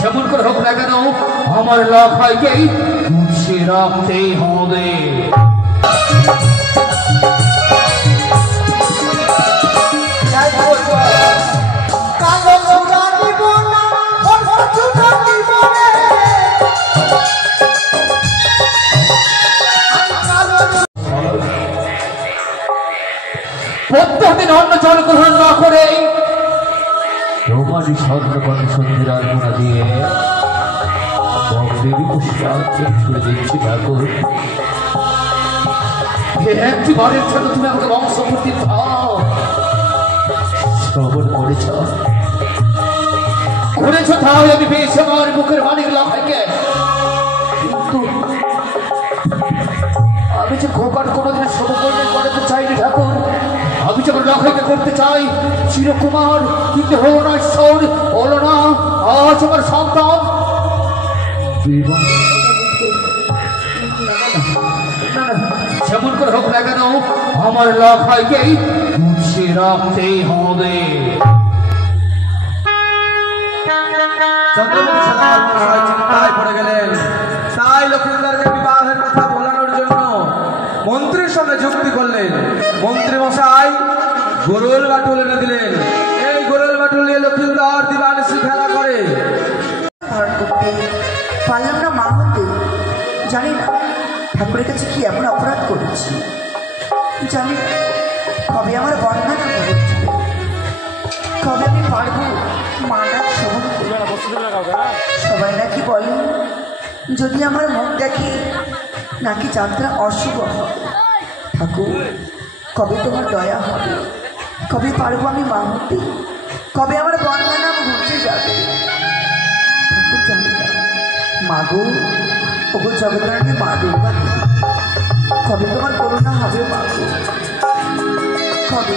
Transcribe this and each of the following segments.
যেমন করে হোক না কেন আমার লখাইকেই মুছে রাখতেই হবে। প্রত্যেকদিন অন্ন জল গ্রহণ না করে তোমারই স্বর্ণকর্ণ সন্ধির আলপনা দিয়ে দেবী পুষ্পাঞ্জলি ছুড়ে দিচ্ছি ঠাকুর। একটি বারের জন্য তুমি আমাকে বংশবর্তী ভাও শ্রবণ করেছ তাই আমি পেয়েছি আমার মুখের মানিক লখাইকে। কিন্তু আমি যে খোকার কোনোদিন সমকর্ণে করাতে চাইনি ঠাকুর। আমি যখন লখাইকে করতে চাই চিরকুমার, কিন্তু হলো না ঈশ্বর, হলো না আজ আমার সন্তান। যেমন করে হোক না কেন আমার লখাইকেই মুছে রাখতেই হবে। চিন্তায় পড়ে গেলেন। তাই লক্ষ্মীদারকে বিবাহের কথা বলানোর জন্য মন্ত্রীর সঙ্গে যুক্তি করলেন। মন্ত্রী মশাই গোরল বাটুল এনে দিলেন। এই গোরল বাটুল নিয়ে লক্ষ্মীদার দিবানিশি খেলা করে। পারলাম না মা হতে, জানি না ঠাকুরের কাছে কি এমন অপরাধ করেছি। জানি না কবে আমার বন্যা না হচ্ছে, কবে আমি পারবো মানা শোভন। সবাই নাকি বলে যদি আমার মুখ দেখে নাকি যাত্রা অশুভ হবে। ঠাকুর কবে তোমার দয়া হবে, কবে পারবো আমি মা হতে, কবে আমার বন্যা নাম ঘুরতে যাবে। ঠাকুর জানি না মাগো, ওগো জগৎরানী মা দুর্গা, কবে তোমার করুণা হবে মাগো, কবে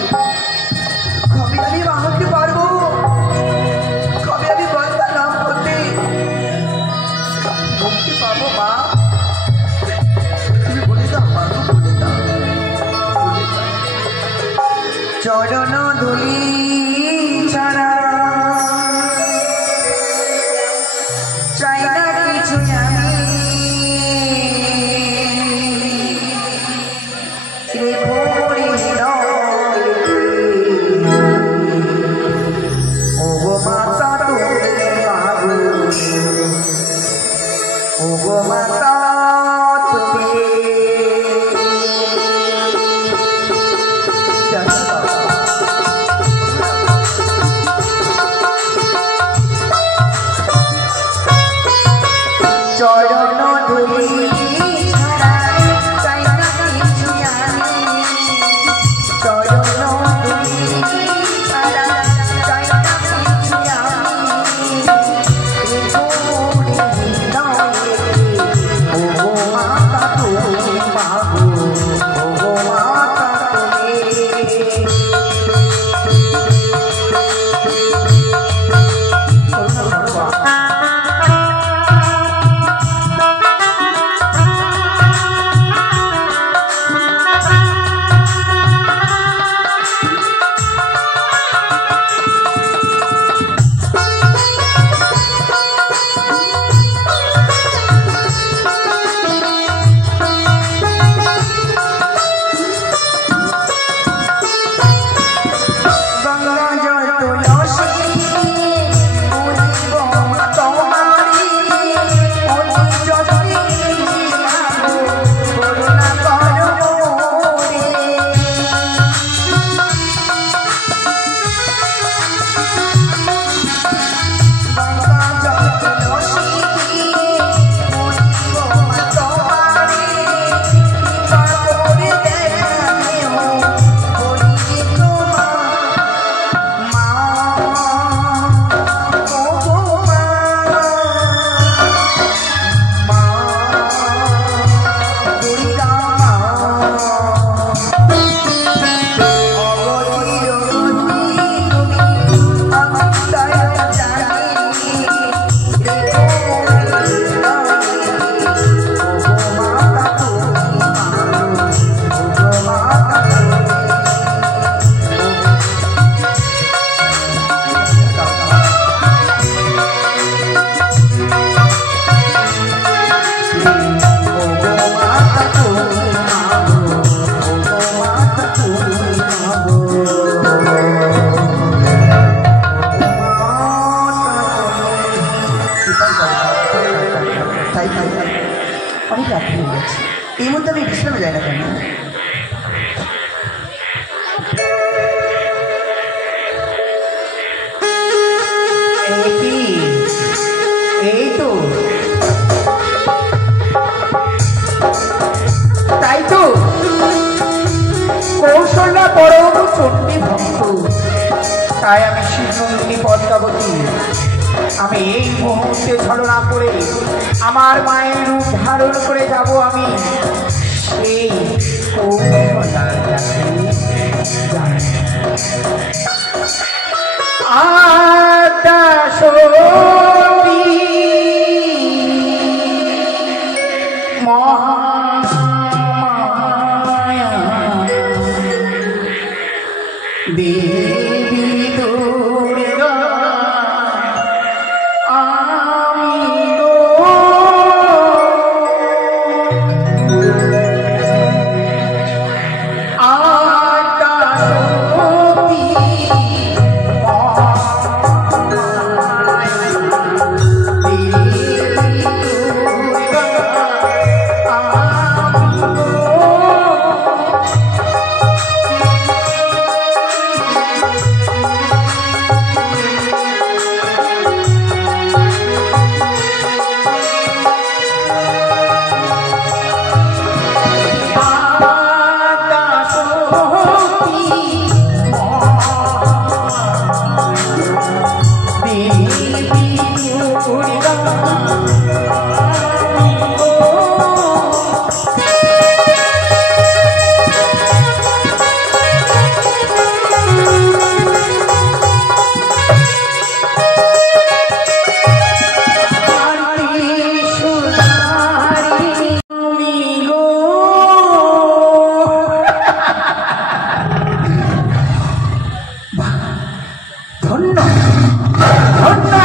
কবে আমি মা হতে পারবো, কবে আমি বন্যা নাম হতে মুক্তি পাবো। মা তুমি বলে দাও মাগো, বলে দাও, বলে দাও। চরণ ধুলি ছাড়া চাই না কিছু আমি, রেখো ওগো মাতা তুমি মাগো, ওগো মাতা তুমি। চরণ ধুলি ছাড়া চাই না কিছু আমি, চরণ ধুলি ছাড়া চাই না কিছু আমি, ওগো মাতা তুমি মাগো, ওগো মাতা তুমি। অনেক রাত্রি হয়ে গেছে, এই মধ্যে আমি বিশ্রামে যাই না কেন? এই তো, তাই তো কৌশল্যা পরম চণ্ডী ভক্ত, তাই আমি শিবনন্দিনী পদ্মাবতী, আমি এই মুহূর্তে ছলনা করে আমার মায়ের রূপ ধারণ করে যাব আমি সেই কৌশল্যার কাছে। মহামায়া দেবী দুর্গা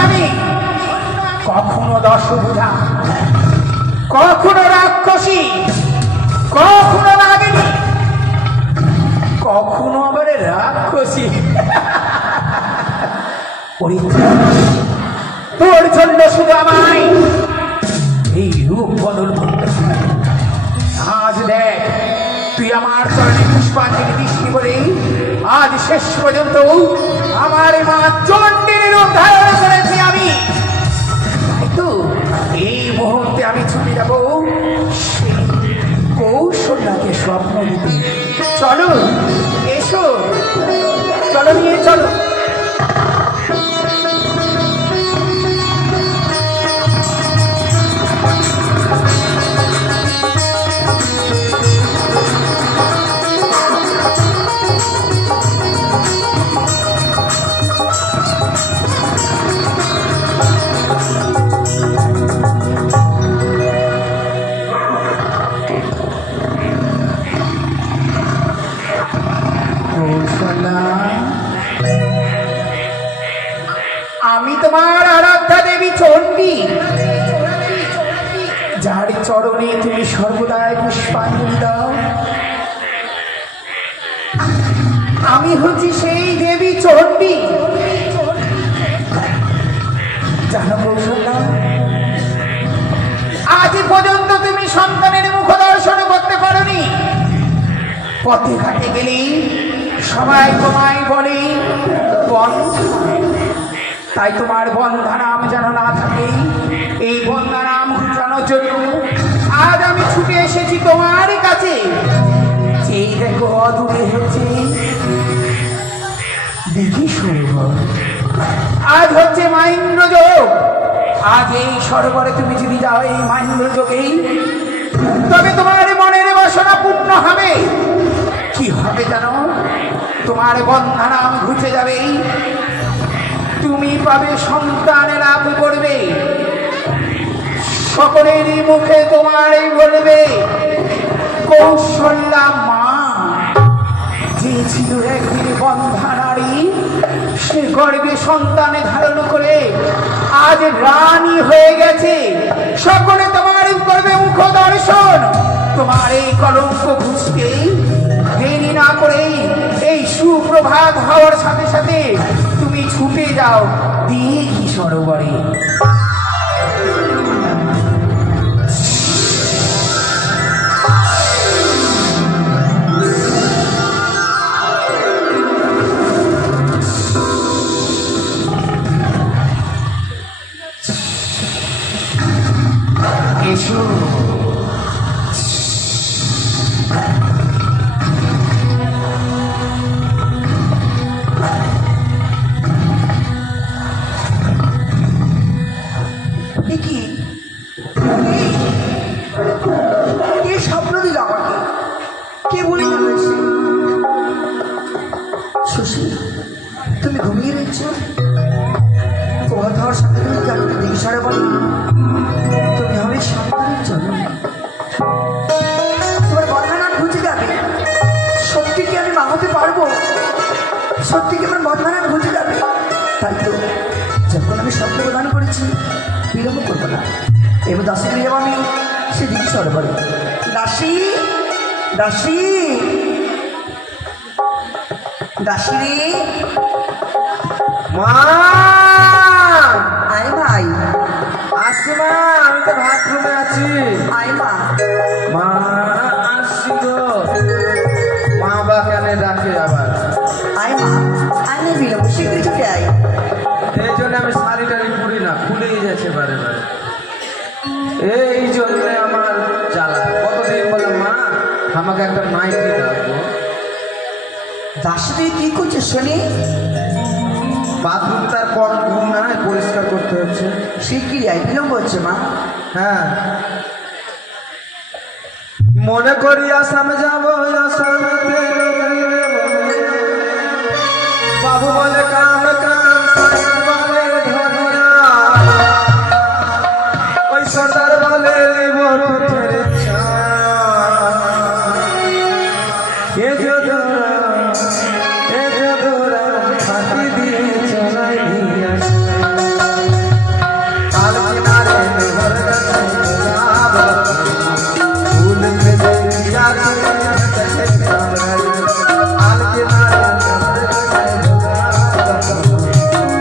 আমি কখনো দশভুজা, কখনো রাক্ষসী, কখনো নাগিনী, কখনো আবার রাক্ষসী। তোর জন্য শুধু আমায় এই রূপ বদল করতে হবে। আজ দেখ, তুই আমার চরণে পুষ্পাঞ্জলি দিসনি বলে আজ শেষ পর্যন্ত আমার মা চণ্ডীর রূপ ধারণ করেছি আমি। এই মুহূর্তে আমি ছুটে যাব সেই কৌশল্যাকে স্বপ্ন দিতে। চলো, এসো, চলো, নিয়ে চলো। আমি তোমার আরাধ্যা দেবী চণ্ডী, যার চরণে তুমি সর্বদাই পুষ্পাঞ্জলি দাও। আমি হচ্ছি সেই দেবী চণ্ডী। জানো কৌশল্যা, আজ পর্যন্ত তুমি সন্তানের মুখ দর্শন করতে পারোনি। পথে ঘাটে গেলেই সবাই তোমায় বলে বন্ধা, তাই তোমার বন্ধা নাম যেন না থাকে, এই বন্ধা নাম ঘুচানোর জন্য আজ আমি ছুটে এসেছি তোমার কাছে। যেই দেখো অদূরে হচ্ছে দেখি সরোবর, আজ হচ্ছে মাহেন্দ্র যোগ। আজ এই সরোবরে তুমি যদি যাও এই মাহেন্দ্র যোগেই, তবে তোমার মনের বাসনা পূর্ণ হবে। কি হবে জানো? তোমার বন্ধা নাম ঘুচে যাবে, তুমি পাবে সন্তান লাভ করবে। সকলেরই মুখে তোমারই বলবে কৌশল্যা মা, যে ছিল একদিন বন্ধা নারী, সে গর্ভে সন্তান ধারণ করে আজ রানী হয়ে গেছে। সকলে তোমার করবে মুখ দর্শন। তোমার এই কলঙ্ক ঘুষতে দেরি না করে এই সুপ্রভাত হওয়ার সাথে সাথে তুমি ছুটে যাও দিঘি সরোবরে। স্বপ্ন দিল আমাকে, কে বলে বলেছে? শশী, তুমি ঘুমিয়ে রয়েছ? কথার সাথে তুমি কেন দিশারে বলো তুমি হবে সন্তানের জন্য? তোমার বর্ণনা বুঝে যাবে। সত্যি কি আমি মা হতে পারবো? সত্যি কি আমার বর্ণনা বুঝে যাবে? তাই তো যখন আমি শব্দ প্রদান করেছি, বিলম্ব করবো না। এবার দাসী ফিরে যাবো আমি সে দিশারে বলে, দাসী দাসী দাসী রে, মা আয় ভাই, আসছি মা, আমি তো বাথরুমে আছি। আয় মা। মা আসছি গো। মা বা কেন ডাকে আবার? আয় মা, আয় না বিলম্ব, শীঘ্রই চলে আয়। এই জন্য আমি শাড়ি টাড়ি পরি না, খুলেই যাচ্ছে বারে বারে। এই জন্য আমার জ্বালা। কতদিন বললাম মা আমাকে একটা নাইটি রাখবো। দাসী তুই কি করছিস শুনি? বাথরুম তার পর ঘুম না পরিষ্কার করতে হচ্ছে। শিগগিরই আয়, বিলম্ব হচ্ছে মা। হ্যাঁ, মনে করি আসামে যাবো, আসামেতে বাবু বলে কাম কাম, সাহেব বলে ধরা, ওই সর্দার বলে বড় ছেড়ে এ যদুরা ফাঁকি দিয়ে চলাই দিয়া আল কিনারে নহর গাছে গোলাপ ফুল খেতে দিয়া চলে যাচ্ছে কামরাই। আল কিনারে নহর গাছে গোলাপ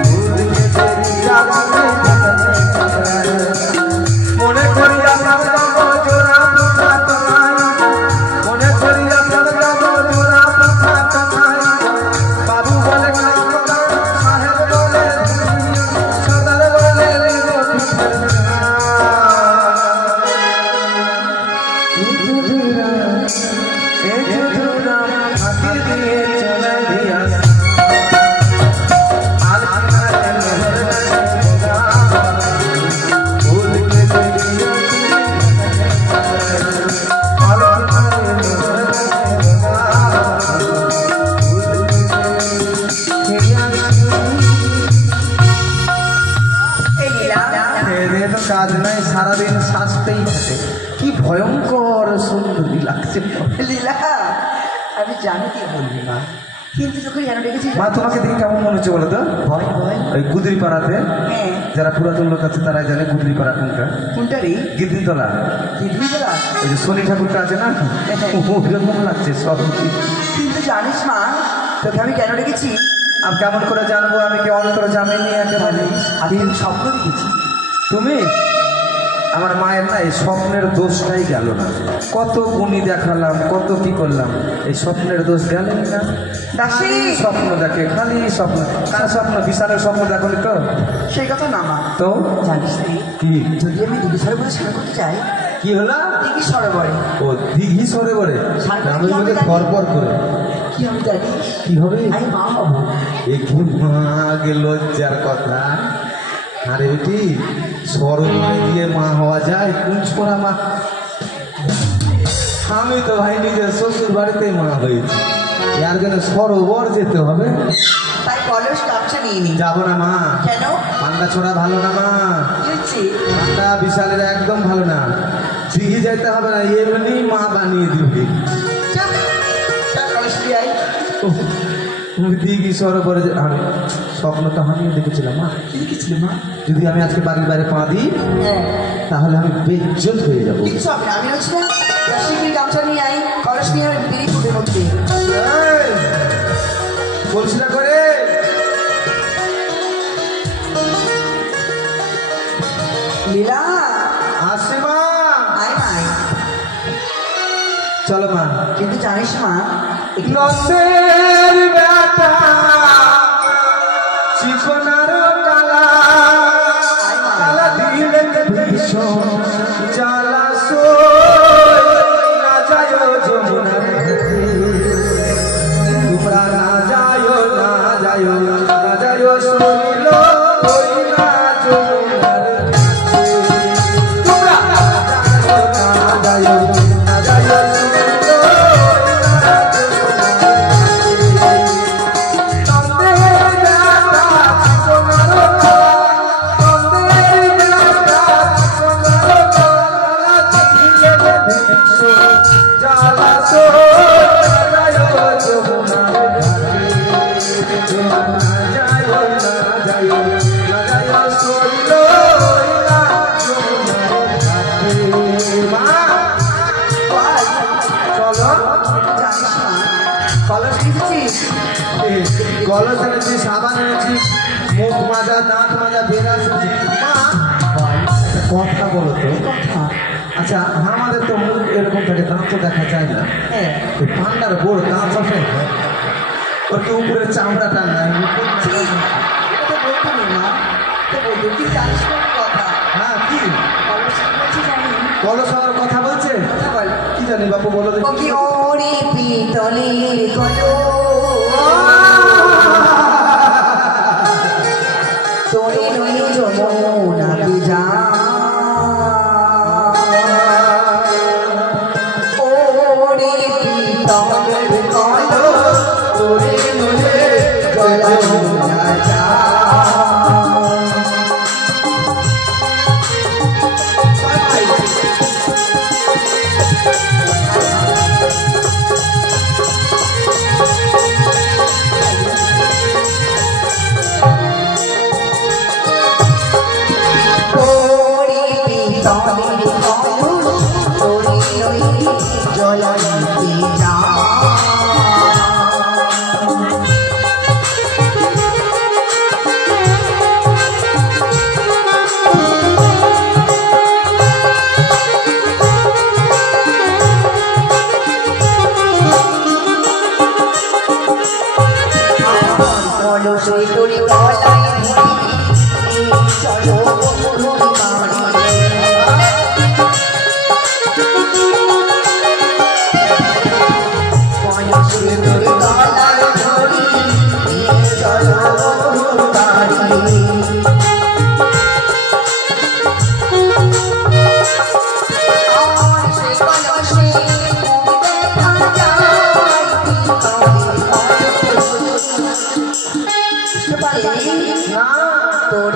ফুল খেতে দিয়া চলে যাচ্ছে কামরাই। মনে করি আসাম যাব জোড়া পোখা তোমায়, মনে করি আসাম যাব জোড়া পোখা তোমায়, বাবু বলে কাম কাম, সাহেব বলে সদার বলে ফাঁকি দিয়ে চলে দিয়া আল কিনারে নহর গাছে গোলাপ ফুল খেতে দিয়া আল কিনারে নহর গাছে গোলাপ ফুল এই লীলা, খেয়ে তো কাজ নাই, সারাদিন সাজতেই থাকে। কি ভয়ঙ্কর সুন্দরী লাগছে। লীলা, আমি জানি কি বলবি মা, কিন্তু যখন যেন ডেকেছি মা তোমাকে দেখে কেমন মনে হচ্ছে বলো তো? ভয় ভয়। ওই গুদরি পাড়াতে হ্যাঁ, যারা পুরাতন লোক আছে তারা জানে গুদরি পাড়া কোনটা। কোনটা রে? গিদ্দিতলা, কি দিলা? ওই যে শনি ঠাকুরটা আছে না, ওরকম লাগছে সব কিছু। কিন্তু জানিস মা, তোকে আমি কেন ডেকেছি? আর কেমন করে জানবো? আমি কি অন্তর জামিনি একেবারে? আমি স্বপ্ন দেখেছি। তুমি আমার মায়ের না এই স্বপ্নের দোষটাই গেল না। কত গুণী দেখালাম, কত কি করলাম, এই স্বপ্নের দোষ গেলেই না। দাসী, স্বপ্ন দেখে, খালি স্বপ্ন। কার স্বপ্ন? বিশালের স্বপ্ন দেখনি তো? সেই কথা না মা। তো জানিস রে, কি যদি আমি দিদি সরোবরে স্নান করতে চাই, কি হলো? দিদি সরোবরে ও দিঘি সরোবরে আমি বলে পরপর করে কি আমি জানিস? কি হবে? আমি মা হবো। একটু মা গেল লজ্জার কথা। আরে বেটি, সরোবরে গিয়ে মা হওয়া যায়? কোন ছোড়া মা? আমি তো ভাই নিজের শ্বশুর বাড়িতেই মা হয়েছি, এর জন্য সরোবর যেতে হবে? তাই কলস কাপছে নিয়ে নি। যাবো না মা। কেন? পান্ডা ছোড়া ভালো না মা। কি হচ্ছে? পান্ডা বিশালের একদম ভালো না। দিঘি যাইতে হবে না, এমনি মা বানিয়ে দিবে। চল, চল কলস দিয়ে আয়। তুমি দিঘি সরোবরে আমি স্বপ্ন তো আমিও দেখেছিলাম মা। কি দেখেছিলি মা? যদি আমি আজকে বাড়ির বাইরে পা দিই হ্যাঁ, তাহলে আমি বেজ্জত হয়ে যাবো। কিচ্ছু হবে না। আমি হচ্ছে না, শিগগির গামছা নিয়ে আই, কলস নিয়ে আমি বেরিয়ে ফুটে মধ্যে। এই, বলছি না করে লীলা, আসে মা। আয় মা আয়। চলো মা। কিন্তু জানিস মা, একটু নসের বেটা চিকনার কালা, কালা দিলে ভীষণ জ্বালা কলস এনেছি, সাবান এনেছি, মুখ মাজা, দাঁত মাজা, বেরাস মা কথা বলো তো। আচ্ছা আমাদের তো মুখ এরকম থাকে, দাঁত তো দেখা যায় না। হ্যাঁ ঠান্ডার বড় দাঁত আছে, ওর তো উপরে চামড়াটা নাই। হ্যাঁ কি কলস হওয়ার কথা বলছে? কি জানি বাপু বলো দেখি। তোরে নই যমুনা বিজা ওরে পিতলের কলস তোরে নই যমুনা যা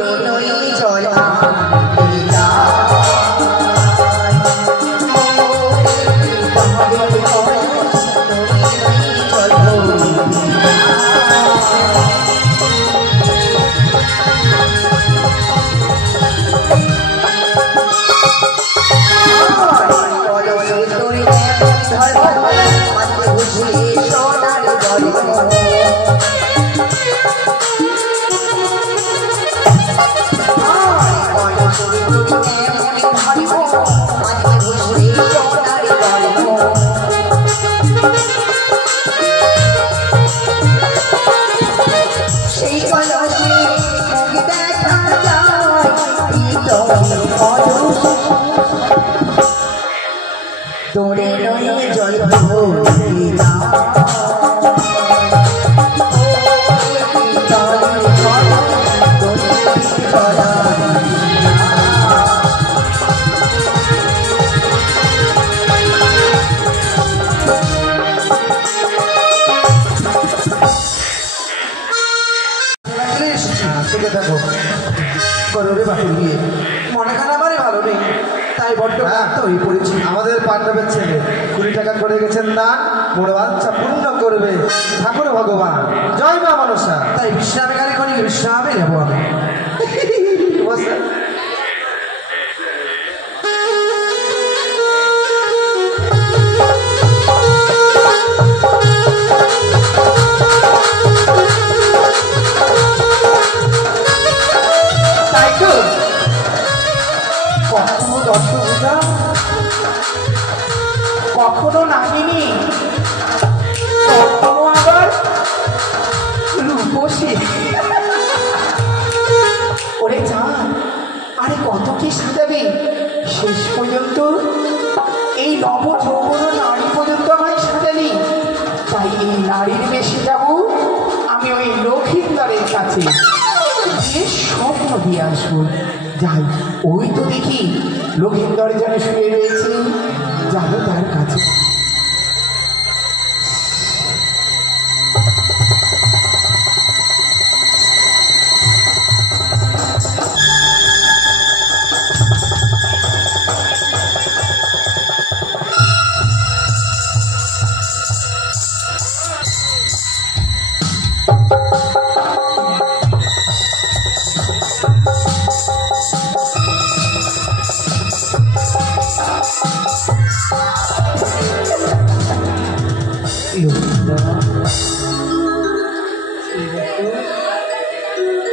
তোরে নই জয়া তোরে নই জল ভরিলা দেখো করবে বাকি দিয়ে মনে খারাপ আরে ভালো নেই, তাই বড্ড ক্লান্ত হয়ে পড়েছি। আমাদের পাণ্ডবের ছেলে 20 টাকা করে গেছেন দান, বড় বাচ্চা পূর্ণ করবে ঠাকুর ভগবান। জয় মা মনসা। তাই বিশ্রামে গাড়ি করে বিশ্রামে নেবো আমি। কখনো নামিনি, কখনো আবার রূপসী। ওরে চান, আরে কত কি সাজাবি, শেষ পর্যন্ত এই নব যৌবন নারী পর্যন্ত আমায় সাজালি। তাই এই নারীর বেশে যাব আমি ওই লক্ষিন্দরের কাছে, যে স্বপ্ন দিয়ে আসবো। যাই, ওই তো দেখি লক্ষিন্দর যেন শুয়ে রয়েছে, যাবো তার কাছে।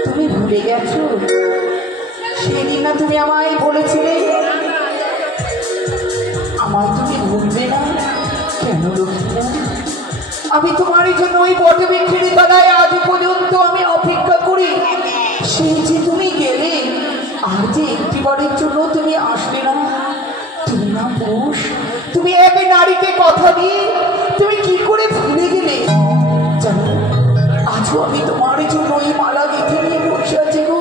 তুমি ভুলে গেছো সেদিন না তুমি আমায় বলেছিলে আমায় তুমি ভুলবে না? কেন লক্ষ্মীরা? আমি তোমার জন্য ওই বটবৃক্ষের তলায় আজ পর্যন্ত আমি অপেক্ষা করি। সেই যে তুমি গেলে আর যে একটিবারের জন্য তুমি আসলে না। তুমি না পুরুষ, তুমি এক নারীকে কথা দিয়ে তুমি কি করে ভুলে গেলে জানো? আজও আমি তোমার জন্য এই মালা গেঁথে নিয়ে বসে আছি গো।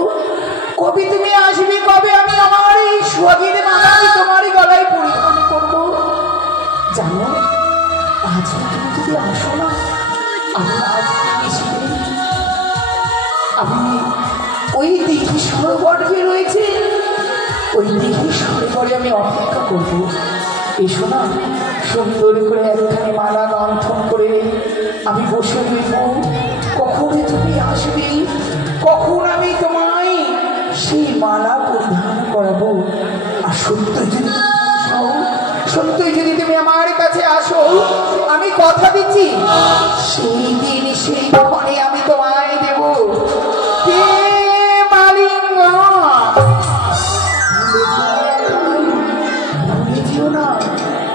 কবে তুমি আসবে? কবে আমি আমার এই সোহাগের মালা আমি তোমার গলায় পরিধান করবো? জানো আজ তুমি যদি আসো না, আমি আজ এসে আমি ওই দিঘি সরোবর যে রয়েছে ওই দিঘি সরোবরে আমি অপেক্ষা করবো। এসো না, সুন্দর করে একখানে মালা গন্থন করে আমি বসে রইব। কখন তুমি আসবে, কখন আমি তোমায় সেই মালা পরিধান করাবো। আর সত্যই যদি তুমি আমার কাছে আসো, আমি কথা দিচ্ছি সেই দিন সেই ক্ষণে আমি তোমায় দেব না।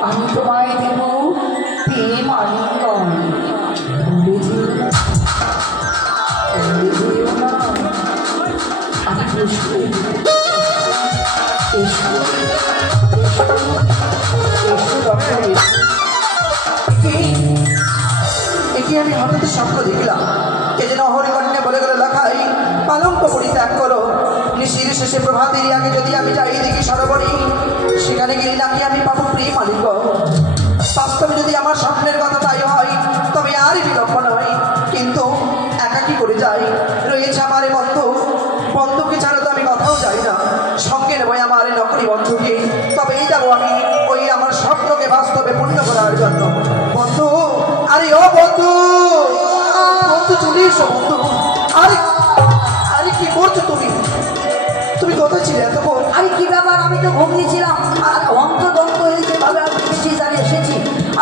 আমি তোমায় দেব প্রেম আলিঙ্গন। ভুলে যেও না, ভুলে যেও না। আমি বসবো। এসো এসো এসো ডক্টর। এটি আমি হঠাৎ স্বপ্ন দেখলাম। কে যেন হরিকন্যা বলে গেল লেখাই পালঙ্ক পরিত্যাগ করো। নিশির শেষে প্রভাতের আগে যদি আমি যাই দেখি সরোবরে, সেখানে গেলে নাকি আমি পাবো প্রেম আলিঙ্গ। বাস্তবে যদি আমার স্বপ্নের কথা তাই হয় তবে আর বিলম্ব নয়। কিন্তু একাকি করে যাই, রয়েছে আমার বন্ধু। বন্ধুকে ছাড়া তো আমি কথাও যাই না। সঙ্গে নেবো আমার নকরি বন্ধুকে। তবেই যাবো আমি ওই আমার স্বপ্নকে বাস্তবে পূর্ণ করার জন্য। বন্ধু, আরে ও বন্ধু, বন্ধু চলে এসো বন্ধু। আরে আরে কি করছো তুমি? তুমি কোথায় ছিলে এতক্ষণ? আরে কি ব্যাপার, আমি তো ঘুমিয়েছিলাম আর অন্তদন্ত হয়েছে ভাবে আমি এসেছি আর এসেছি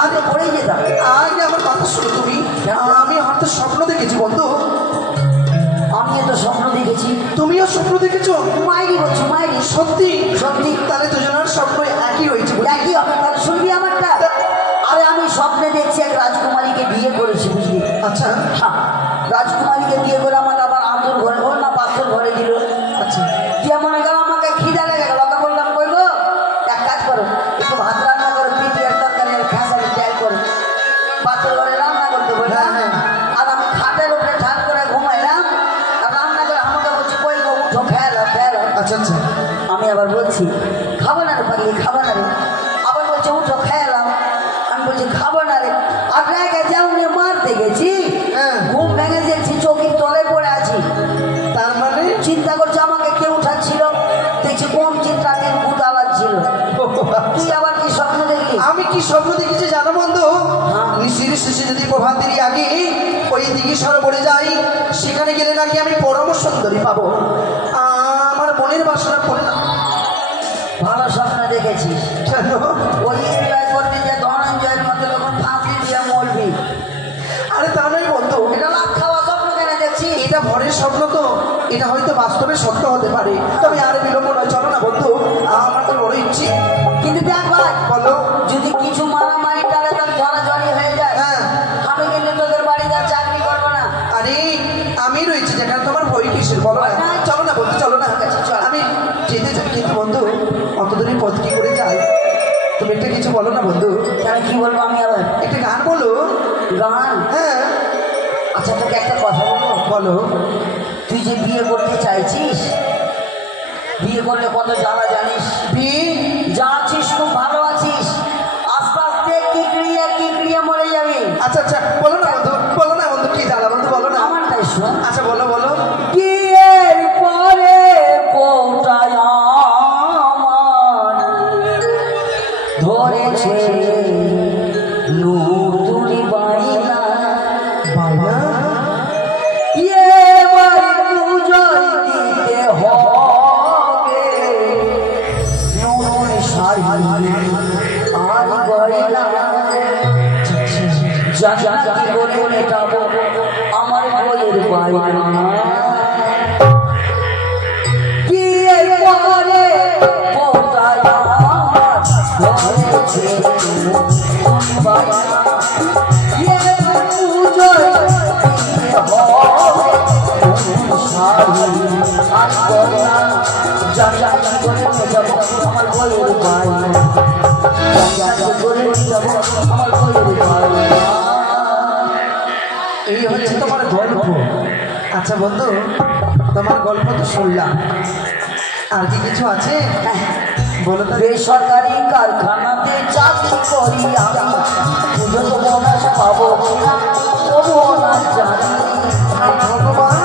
আগে পড়ে যেতাম। আগে আমার কথা শুনো তুমি। আমি হয়তো স্বপ্ন দেখেছি বন্ধু। আমিও তো স্বপ্ন দেখেছি। তুমিও স্বপ্ন দেখেছো? মাইরি বলছো? মাইরি? সত্যি? সত্যি। তাহলে দুজনের স্বপ্ন একই রয়েছে। একই হবে, তাহলে শুনবি আমারটা? আরে আমি স্বপ্নে দেখছি এক রাজকুমারীকে বিয়ে করেছি, বুঝলি? আচ্ছা। হ্যাঁ, রাজকুমারীকে বিয়ে করে আমাকে আবার আতর ঘরে হল না পাথর ঘরে দিল। আচ্ছা। দিয়ে মনে করো আমাকে খিদা লেগে গেল। ওকে বললাম কইবো এক কাজ করো, একটু ভাত রান্না করো, পিটিয়ার তরকারি খেসারি ডাল করো। পাথর ঘরে রান্না করতে বললাম। আর আমি খাটের উপরে ঠাক করে ঘুমাইলাম আর রান্না করে আমাকে বলছি কইবো উঠো খেলো খেলো। আচ্ছা আচ্ছা। আমি আবার বলছি খাবো না রে পাগলি, খাবো না রে। আবার বলছে উঠো খেলাম। আমি বলছি খাবো না রে। আর রেখে যাও নিয়ে মারতে গেছি, ঘুম ভেঙে দিয়েছি, চোখের তলে পড়ে আছি। তার মানে চিন্তা করছে আমাকে কে উঠাচ্ছিল, দেখছি কোন চিন্তাটির ভূত আবার ছিল। তুই আবার কি স্বপ্ন দেখলি? আমি কি স্বপ্ন দেখেছি জানো বন্ধু? নিশির শেষে যদি প্রভাতেরই আগে ওই দিকে সরোবরে যাই, সেখানে গেলে নাকি আমি পরম সুন্দরী পাবো। আমার মনের বাসনা পড়ে না। ভালো স্বপ্ন দেখেছিস। কেন? ওই এনজয় করবি যে ধনঞ্জয়ের মধ্যে তখন ফাঁকি দিয়ে মরবি। আরে তা নয় বন্ধু, এটা লাভ খাওয়া স্বপ্ন কেন দেখছি? এটা ভরের স্বপ্ন তো, এটা হয়তো বাস্তবে সত্য হতে পারে। তবে আর বিলম্ব নয়, চলো না বন্ধু, আমার তো বড় ইচ্ছে। কিন্তু দেখ ভাই, বলো। যদি কিছু মারামারি টারে তার ঝড়াঝড়ি হয়ে যায়, আমি কিন্তু তোদের বাড়িতে আর চাকরি করবো না। আরে আমি রয়েছি যেখানে, তোমার ভয় কিসের বলো না? চলো না বন্ধু, চলো না। আমি যেতে চাই, কিন্তু বন্ধু অতদূরের পথ কি করে যাই? তুমি একটা কিছু বলো না বন্ধু। কেন কি বলবো আমি আবার? একটা গান বলো। গান? হ্যাঁ। আচ্ছা তোকে একটা কথা বলবো। বলো। তুই যে বিয়ে করতে চাইছিস, বিয়ে করলে কত জ্বালা জানিস? বিয়ে যা আছিস খুব ভালো আছিস, আর আচ্ছা আচ্ছা বলো না বন্ধু কি জ্বালা বন্ধু বলো না আমারটাই শোন। আচ্ছা বলো বলো বিয়ের পরে বউটায় আমার ধরেছে নতুন বাইনা। বাইনা এবার পুজোয় দিতে হবে নতুন শাড়ি আর গয়না। জানি বলে মেটাবো আমার বইয়ের বাইনা। বিয়ের পরে বউটায় আমার ধরেছে নতুন বাইনা। এবার পুজোয় দিতে হবে নতুন শাড়ি আর গয়না। জানি বলে মেটাবো আমার বইয়ের বাইনা। জানি বলে মেটাবো আমার বইয়ের বাইনা। এই হচ্ছে তোমার গল্প। আচ্ছা বন্ধু তোমার গল্প তো শুনলাম, আর কি কিছু আছে বলো তো। বেসরকারি কারখানাতে চাকরি করি আমি, পুজো তো বোনাস পাবো কিনা তবুও না জানি। ভগবান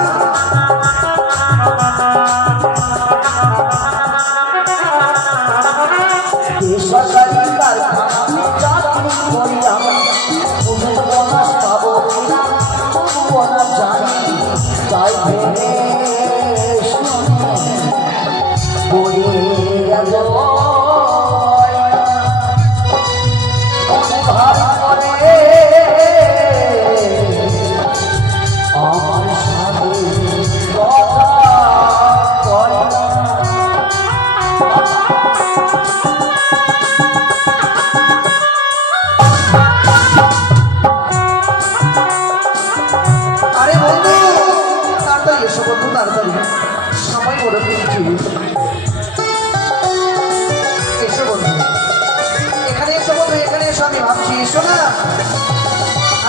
বেসরকারি কারখানাতে চাকরি করি আমি, পুজো তো বোনাস পাবো কিনা তবুও না জানি। তাই ভেবে শুনে বলে গেল ভার করে আমার সাথে কথা কয় না। আরে বন্ধু তাড়াতাড়ি এসো বন্ধু, তাড়াতাড়ি সময় করে ফেলছি। এসো বন্ধু, এখানে এসো বন্ধু, এখানে এসো, আমি ভাবছি এসো না।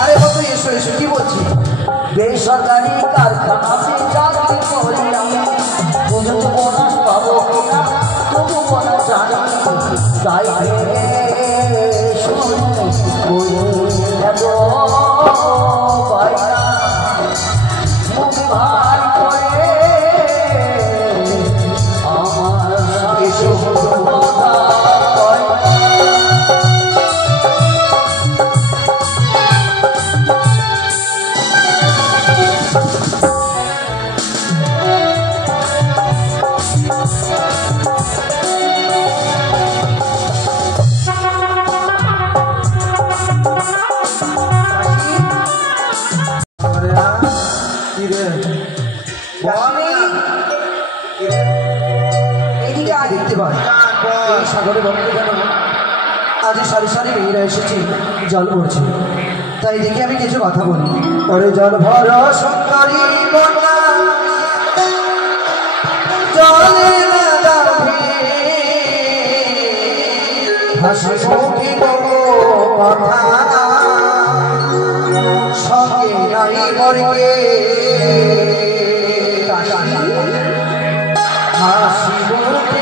আরে বন্ধু এসো এসো, কি বলছি। বেসরকারি কারখানাতে চাকরি করি আমি, পুজো তো বোনাস পাবো কিনা তবুও না জানি। তাই ভেবে শুনে বলে গেল বাইনা মুখ ভার করে আমার সাথে কথা কয় না। আরে কি রে বল না। এদিকে আয়। দেখতে পাই এই সাগরে বন্ধ কেন আজ সারি সারি মেয়েরা এসেছে জল পড়ছে, তাই দেখে আমি কিছু কথা বলি। ওরে জল ভর সুন্দরী কন্যা জলে না যাবে, হাসি মুখে কথা সঙ্গে নাই মরকে। হাসি মুখে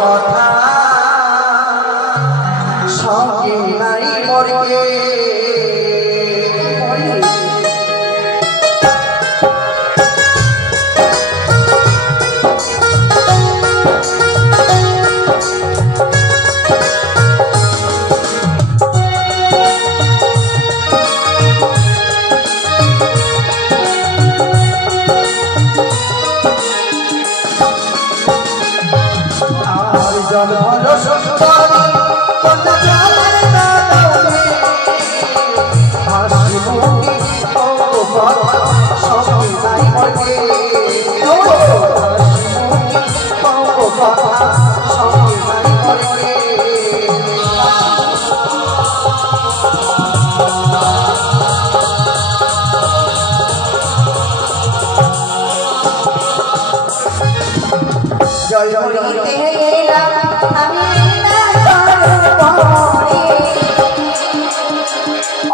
কথা সঙ্গে নাই মরকে। আর জল ভর সুন্দরী কন্যা জলে না যাবে, হাসি মুখে কথা সঙ্গে নাই মরকে। হাসি মুখে কথা সঙ্গে নাই মরকে। জয় জয়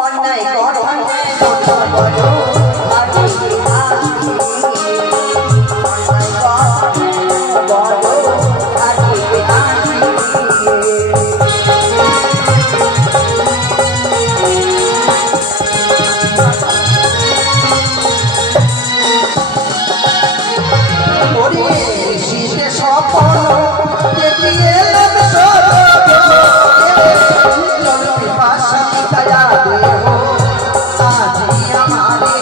অন্যায় পিপাসা মিটায়া দেবো আজি আমারে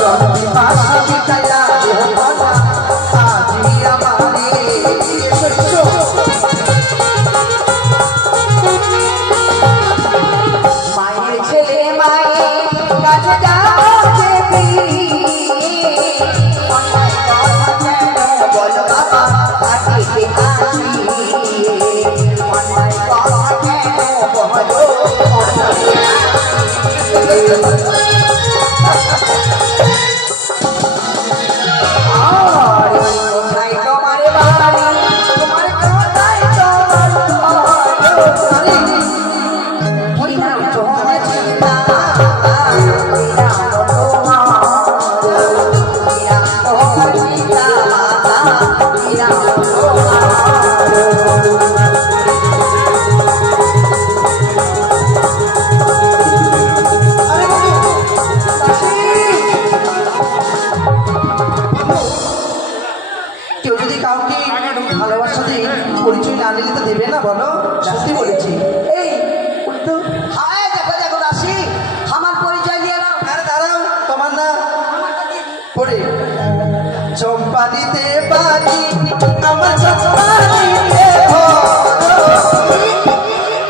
জল পিপাসা মিটায়া দেবো আজি আমারে মায়ের ছেলে মায়ের কাছে যাচ্ছে বলো বাবা কাটিতে আসি অন্যায় কথা কেন বলো কোথায় তোমার বাড়ি তোমার কোথায় তোমার কেউ যদি কাউকে ভালোবাসা দিয়ে পরিচয় না দিলে তো দেবে না বলো সত্যি বলেছি এই উল্টো হায় দেখো দেখো দাসী আমার পরিচয় দিয়ে নাও আরে দাঁড়াও তোমার না পড়ে চম্পা দিতে পারি আমার চম্পা দিতে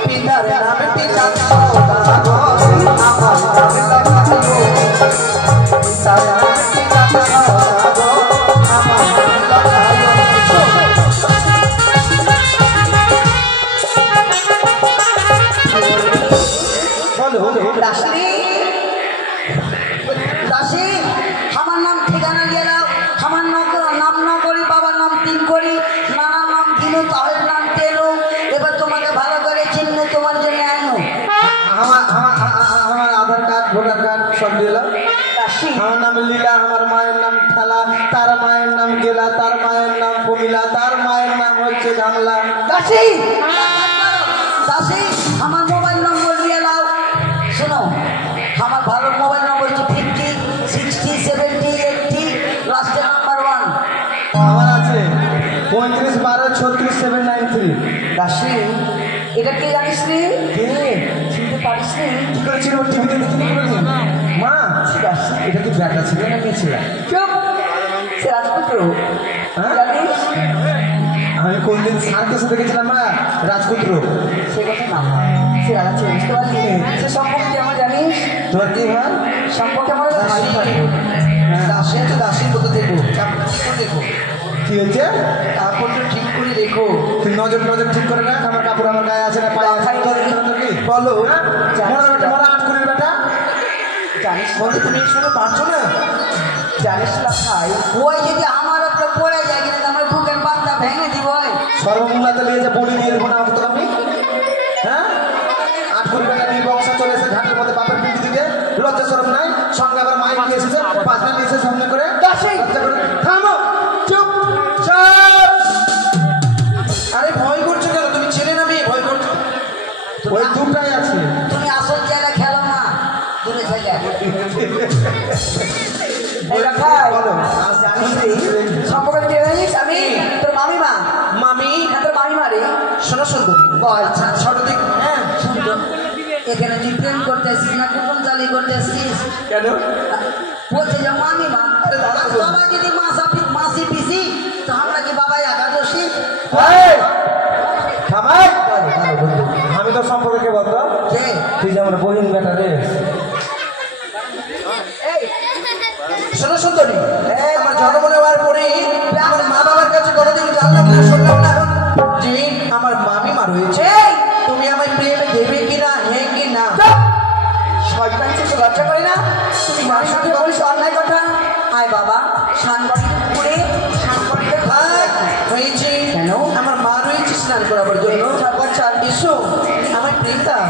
পিতার নামে পিতা আমার নামে পিতার নামে পিতা দাসী দাসী আমার নাম ঠিকানা দিয়ে দাও আমার নাম ন করি বাবার নাম তিন করি নানার নাম দিলু তাহের নাম তেলু এবার তোমাকে ভালো করে চিনলে তোমার জন্য আনো আমার আধার কার্ড ভোটার কার্ড সব দিলাম দাসী আমার নাম লীলা আমার মায়ের নাম খেলা তার মায়ের নাম গেলা তার মায়ের নাম কমিলা তার মায়ের নাম হচ্ছে গামলা দাসী দাসী আমার মোবাইল নম্বর দিয়ে দাও শোনো আমার ভালো মোবাইল নম্বর হচ্ছে 50 60 70 80 লাস্টে নাম্বার 1 আমার আছে 35 12 36 793 দাসী এটা কি জানিস রে কে চিনতে পারিস রে কি করেছিল টিভিতে দেখতে করেছিল মা দাসী এটা কি ব্যাটা ছিল না কে ছিল চুপ সে রাজপুত্র হ্যাঁ? জানিস আমি কোনদিন সার্কাসে দেখেছিলাম মা রাজপুত্র সে কথা না সে রাজা ছিল বুঝতে পারলি সে সম্পর্কে আমার জানিস তোমার কি হয় সম্পর্কে আমার দাসী দাসী তো দাসীর মতো দেখো দেখো কি হয়েছে কাপড়টা ঠিক করে দেখো তুই নজর নজর ঠিক করে রাখ আমার কাপড় আমার গায়ে আছে না পায়ে আছে কি বলো মরা আট করে বেটা জানিস বলো তুমি এই সময় পারছো না জানিস না ভাই ওই যদি আমার উপরে পড়ে যায় কিন্তু আমার বুকের পাতটা ভেঙে দিব সর্বমূলাতে নিয়ে যে বলি নিয়ে দেবো না অত আমি হ্যাঁ আট করে বেটা নিয়ে বংশা চলে এসে ঘাটের মধ্যে বাপের পিঠি দিকে লজ্জা সরম নাই সঙ্গে আবার মাইক নিয়ে এসেছে বাজনা নিয়ে এসে সামনে করে লজ্জা করে থামো চুপ চুপ আরে ভয় করছো কেন তুমি ছেলে না মেয়ে ভয় করছো ওই দুটাই আছে তুমি আসল জায়গা খেলো না দূরে থেকে বলো সম্পর্কে কে জানিস আমি তোর মামি মা মামি তোর মামি মা রে শোনো সুন্দরী বল ছোট দিক হ্যাঁ সুন্দর এখানে তুই প্রেম করতে আসছিস না কুকুর জালি করতে আসছিস কেন বলছে যে মামি মা বাবা যদি মাসি পিসি তো আমরা কি বাবা একাদশী এই, থামাই। আমি তো সম্পর্কে বলতো কে তুই যে আমার বহিন বেটা রে শোনো সুন্দরী আমার জন্ম নেওয়ার পরে আমার মা বাবার কাছে কোনোদিন জানলাম না শুনলাম না যে আমার মামি মা রয়েছে তুমি আমায় প্রেমে দেবে কিনা হ্যাঁ কি না শয়তান কিছু লজ্জা করে না তুমি মার সাথে বলিস অন্যায় কথা আয় বাবা সানবাড়ি করে সানবাড়িতে ভাই হয়েছে কেন? আমার মা রয়েছে স্নান করাবার জন্য চার এসো আমার প্রেম দাও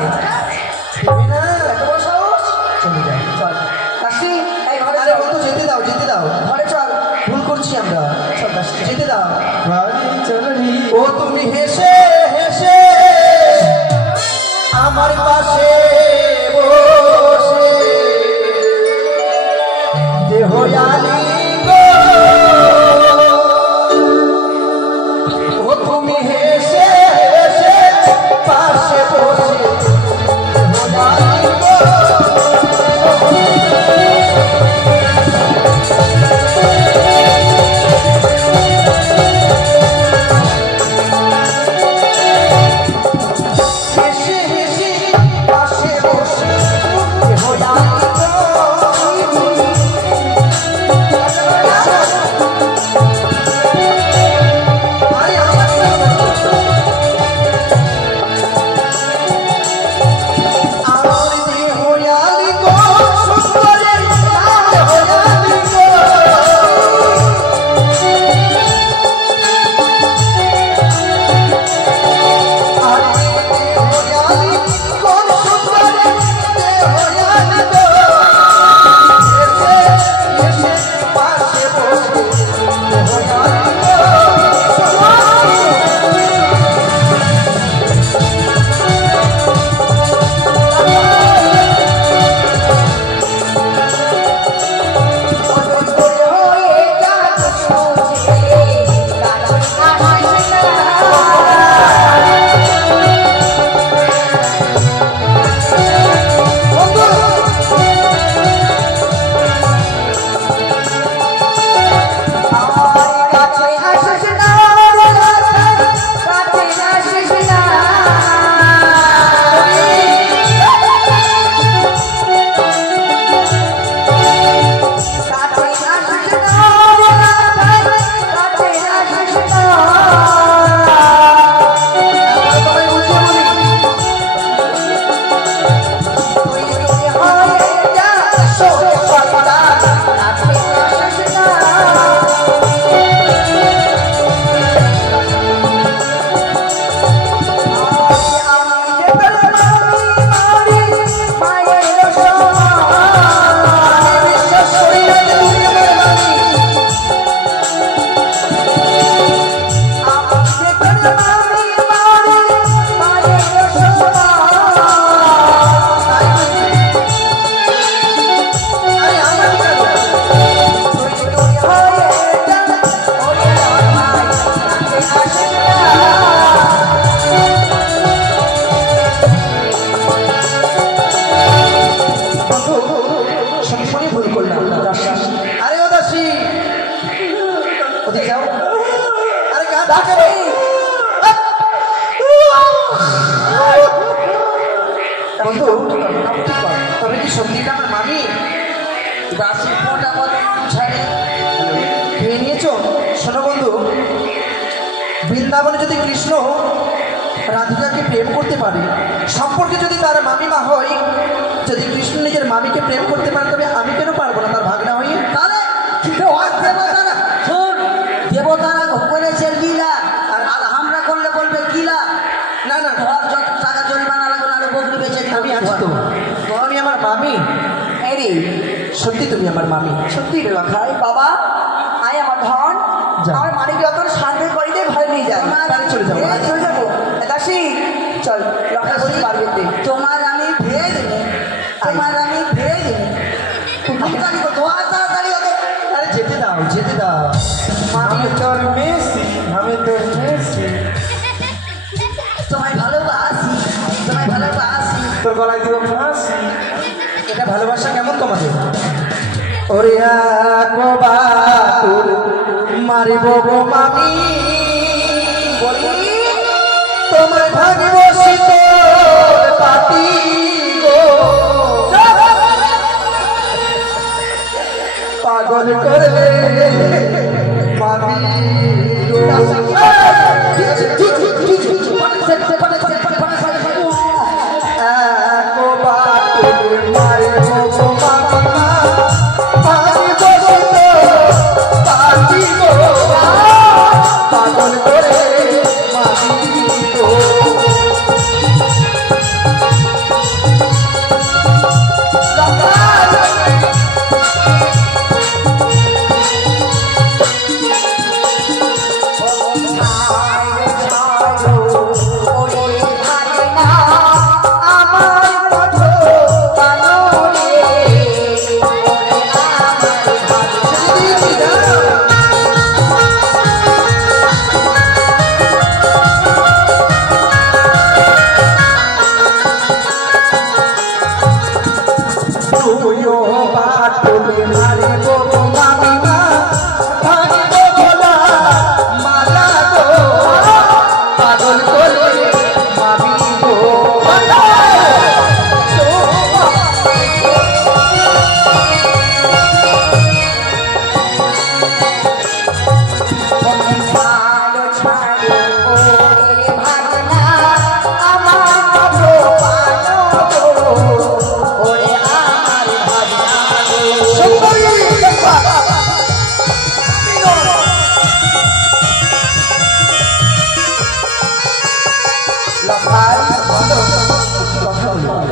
দেবে না এত বড় সাহস চলে যায় চল কাশি এই ঘরে আরে চল বন্ধু যেতে দাও ঘরে চল ভুল করছি আমরা চল কাশি যেতে দাও বাড়ি চলি ও তুমি হেসে হেসে আমার পাশে বসে দেহয়ালি গো ও তুমি হেসে হেসে পাশে বসে বন্ধু তবে কি সত্যিটা আমার মামি? দাসি ফোটা বলে ছাড়ে খেয়ে নিয়েছো? শোনো বন্ধু, বৃন্দাবনে যদি কৃষ্ণ রাধিকাকে প্রেম করতে পারে, সম্পর্কে যদি তার মামিমা হয়, যদি কৃষ্ণ নিজের মামিকে প্রেম করতে পারে, তবে আমি কেন পারবো না তার ভাগনা হয়ে? তাহলে দেবতারা শোন, দেবতারা করেছে লীলা, আর আমরা করলে বলবে কিলা। না না, ধর যত টাকা জরিমানা লাগবে না, বকরি বেঁচে আমি আছি তো। তুমি আমার মামি? এরে সত্যি তুমি আমার মামি? সত্যি রে লখাই বাবা, আয় আমার ধন, যাও। আমার মানিক রতন শান্তি করিতে ভয় নিয়ে যায়। তাহলে চলে যাবো। চলে যাবো দাসি, চল লখাই বলি পারবে তে। তোমার আমি ভেয়ে দেবো, তোমার আমি ভেয়ে দেবো। তাড়াতাড়ি ওকে আরে যেতে দাও, যেতে দাও। আমি তোর মেসি, আমি তোর মেসি। তোমায় ভালোবাসি, তোমায় ভালোবাসি। তোর গলায় দিব ফাঁসি। এটা ভালোবাসা কেমন তোমাদের? ওরে একবার মারিব গো মামি, বলি তোমায় ভাগবসি তোর পাতি গো, পাগল করলে মামি গো। পাগল করে মামি গো।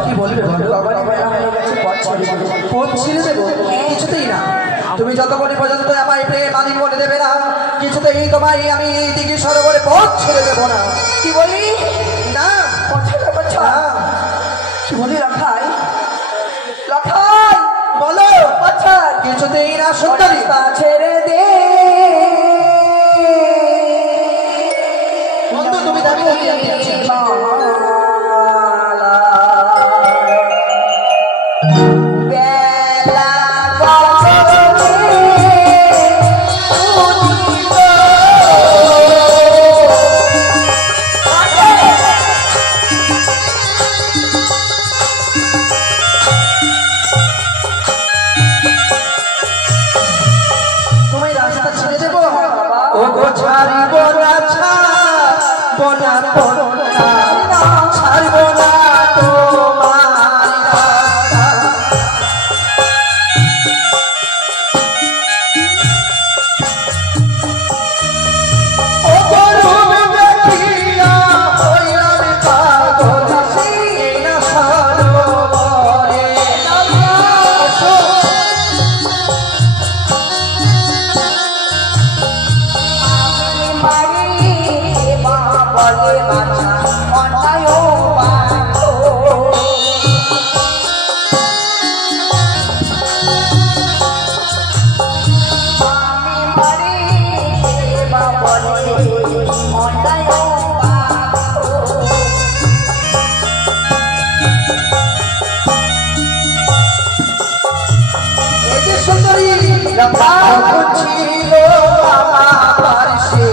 কি বলবে পথ ছেড়ে দেবো? কিছুতেই না। তুমি যতক্ষণ পর্যন্ত আমায় প্রেম আদি করে দেবে না, কিছুতেই তোমায় আমি এই দিকে সরোবরে পথ ছেড়ে দেবো না। কি বলি না, কি বলি লখাই? লখাই বলো। আচ্ছা কিছুতেই না সুন্দরী। ছেড়ে দে বন্ধু, তুমি দেখো কি আমি আছি। তোমায় রাস্তা ছেড়ে দেবো? ও গো ছাড়িব না, ছাড়ব না, ছাড়ব না তোমার রাস্তা। ও গো রূপ দেখিয়া হইলাম পাগল, এই না সরোবরে। বলে বাছা অন্যায় এই যে সুন্দরী ছিল আমার পার্শ্বে,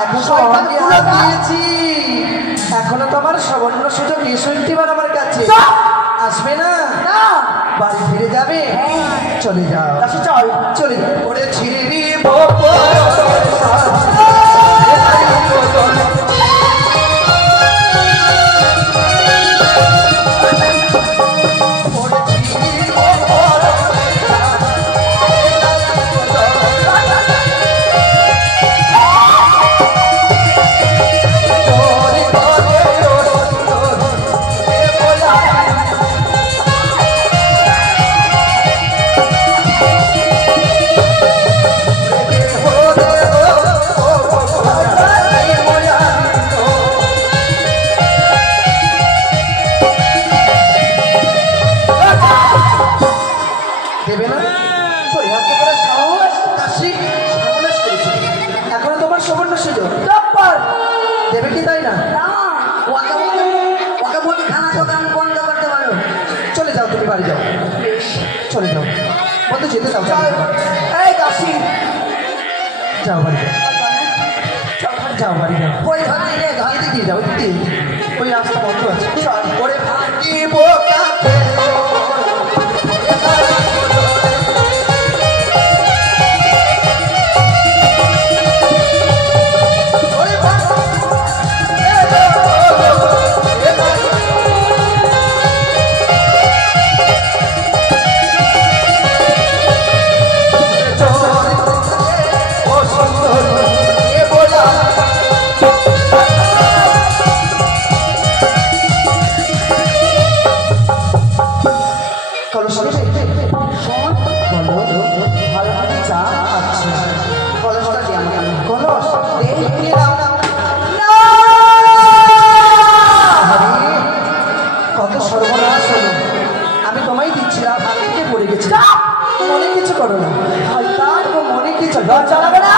এখন শয়তান আমি কুলাঙ্গার। দিয়েছি, এখনো তো আমার সামান্য সুযোগ নিঃসন্তিবার আমার কাছে আসবে না, না বাড়ি ফিরে যাবে। চলে যাও দাসী চল চলে যাও ওরে ছিড়ি দেবে না? তোর এত বড় সাহস, দাসী, সর্বনাশ করেছিস। এখনো তোমার সুবর্ণ সুযোগ, চপ্পল দেবে কি তাই না? না ওকে বলতে খানা দোকান বন্ধ করতে পারো চলে যাও, তুমি বাড়ি যাও, চলে যাও, বন্ধু যেতে দাও, চল এই দাসী যাও বাড়ি যাও, যাও বাড়ি যাও, ওই ঘরে রে ঘরে এদিকে যাও, এদিকে, ওই রাস্তা বন্ধ আছে, চল ওরে ফাটিব কাছে। কলস নেবে? শোন বলো, ভালো করে চা আচ্ছা, কলসটা দিয়ে আমাকে কলস দে নিয়ে দাও। না আরে, কত সর্বনাশ হলো, আমি তোমায় দিচ্ছিলাম, আমি থেকে পড়ে গেছি, মনে কিছু করো না, শয়তান ও মনে কিছু লজ্জা লাগে না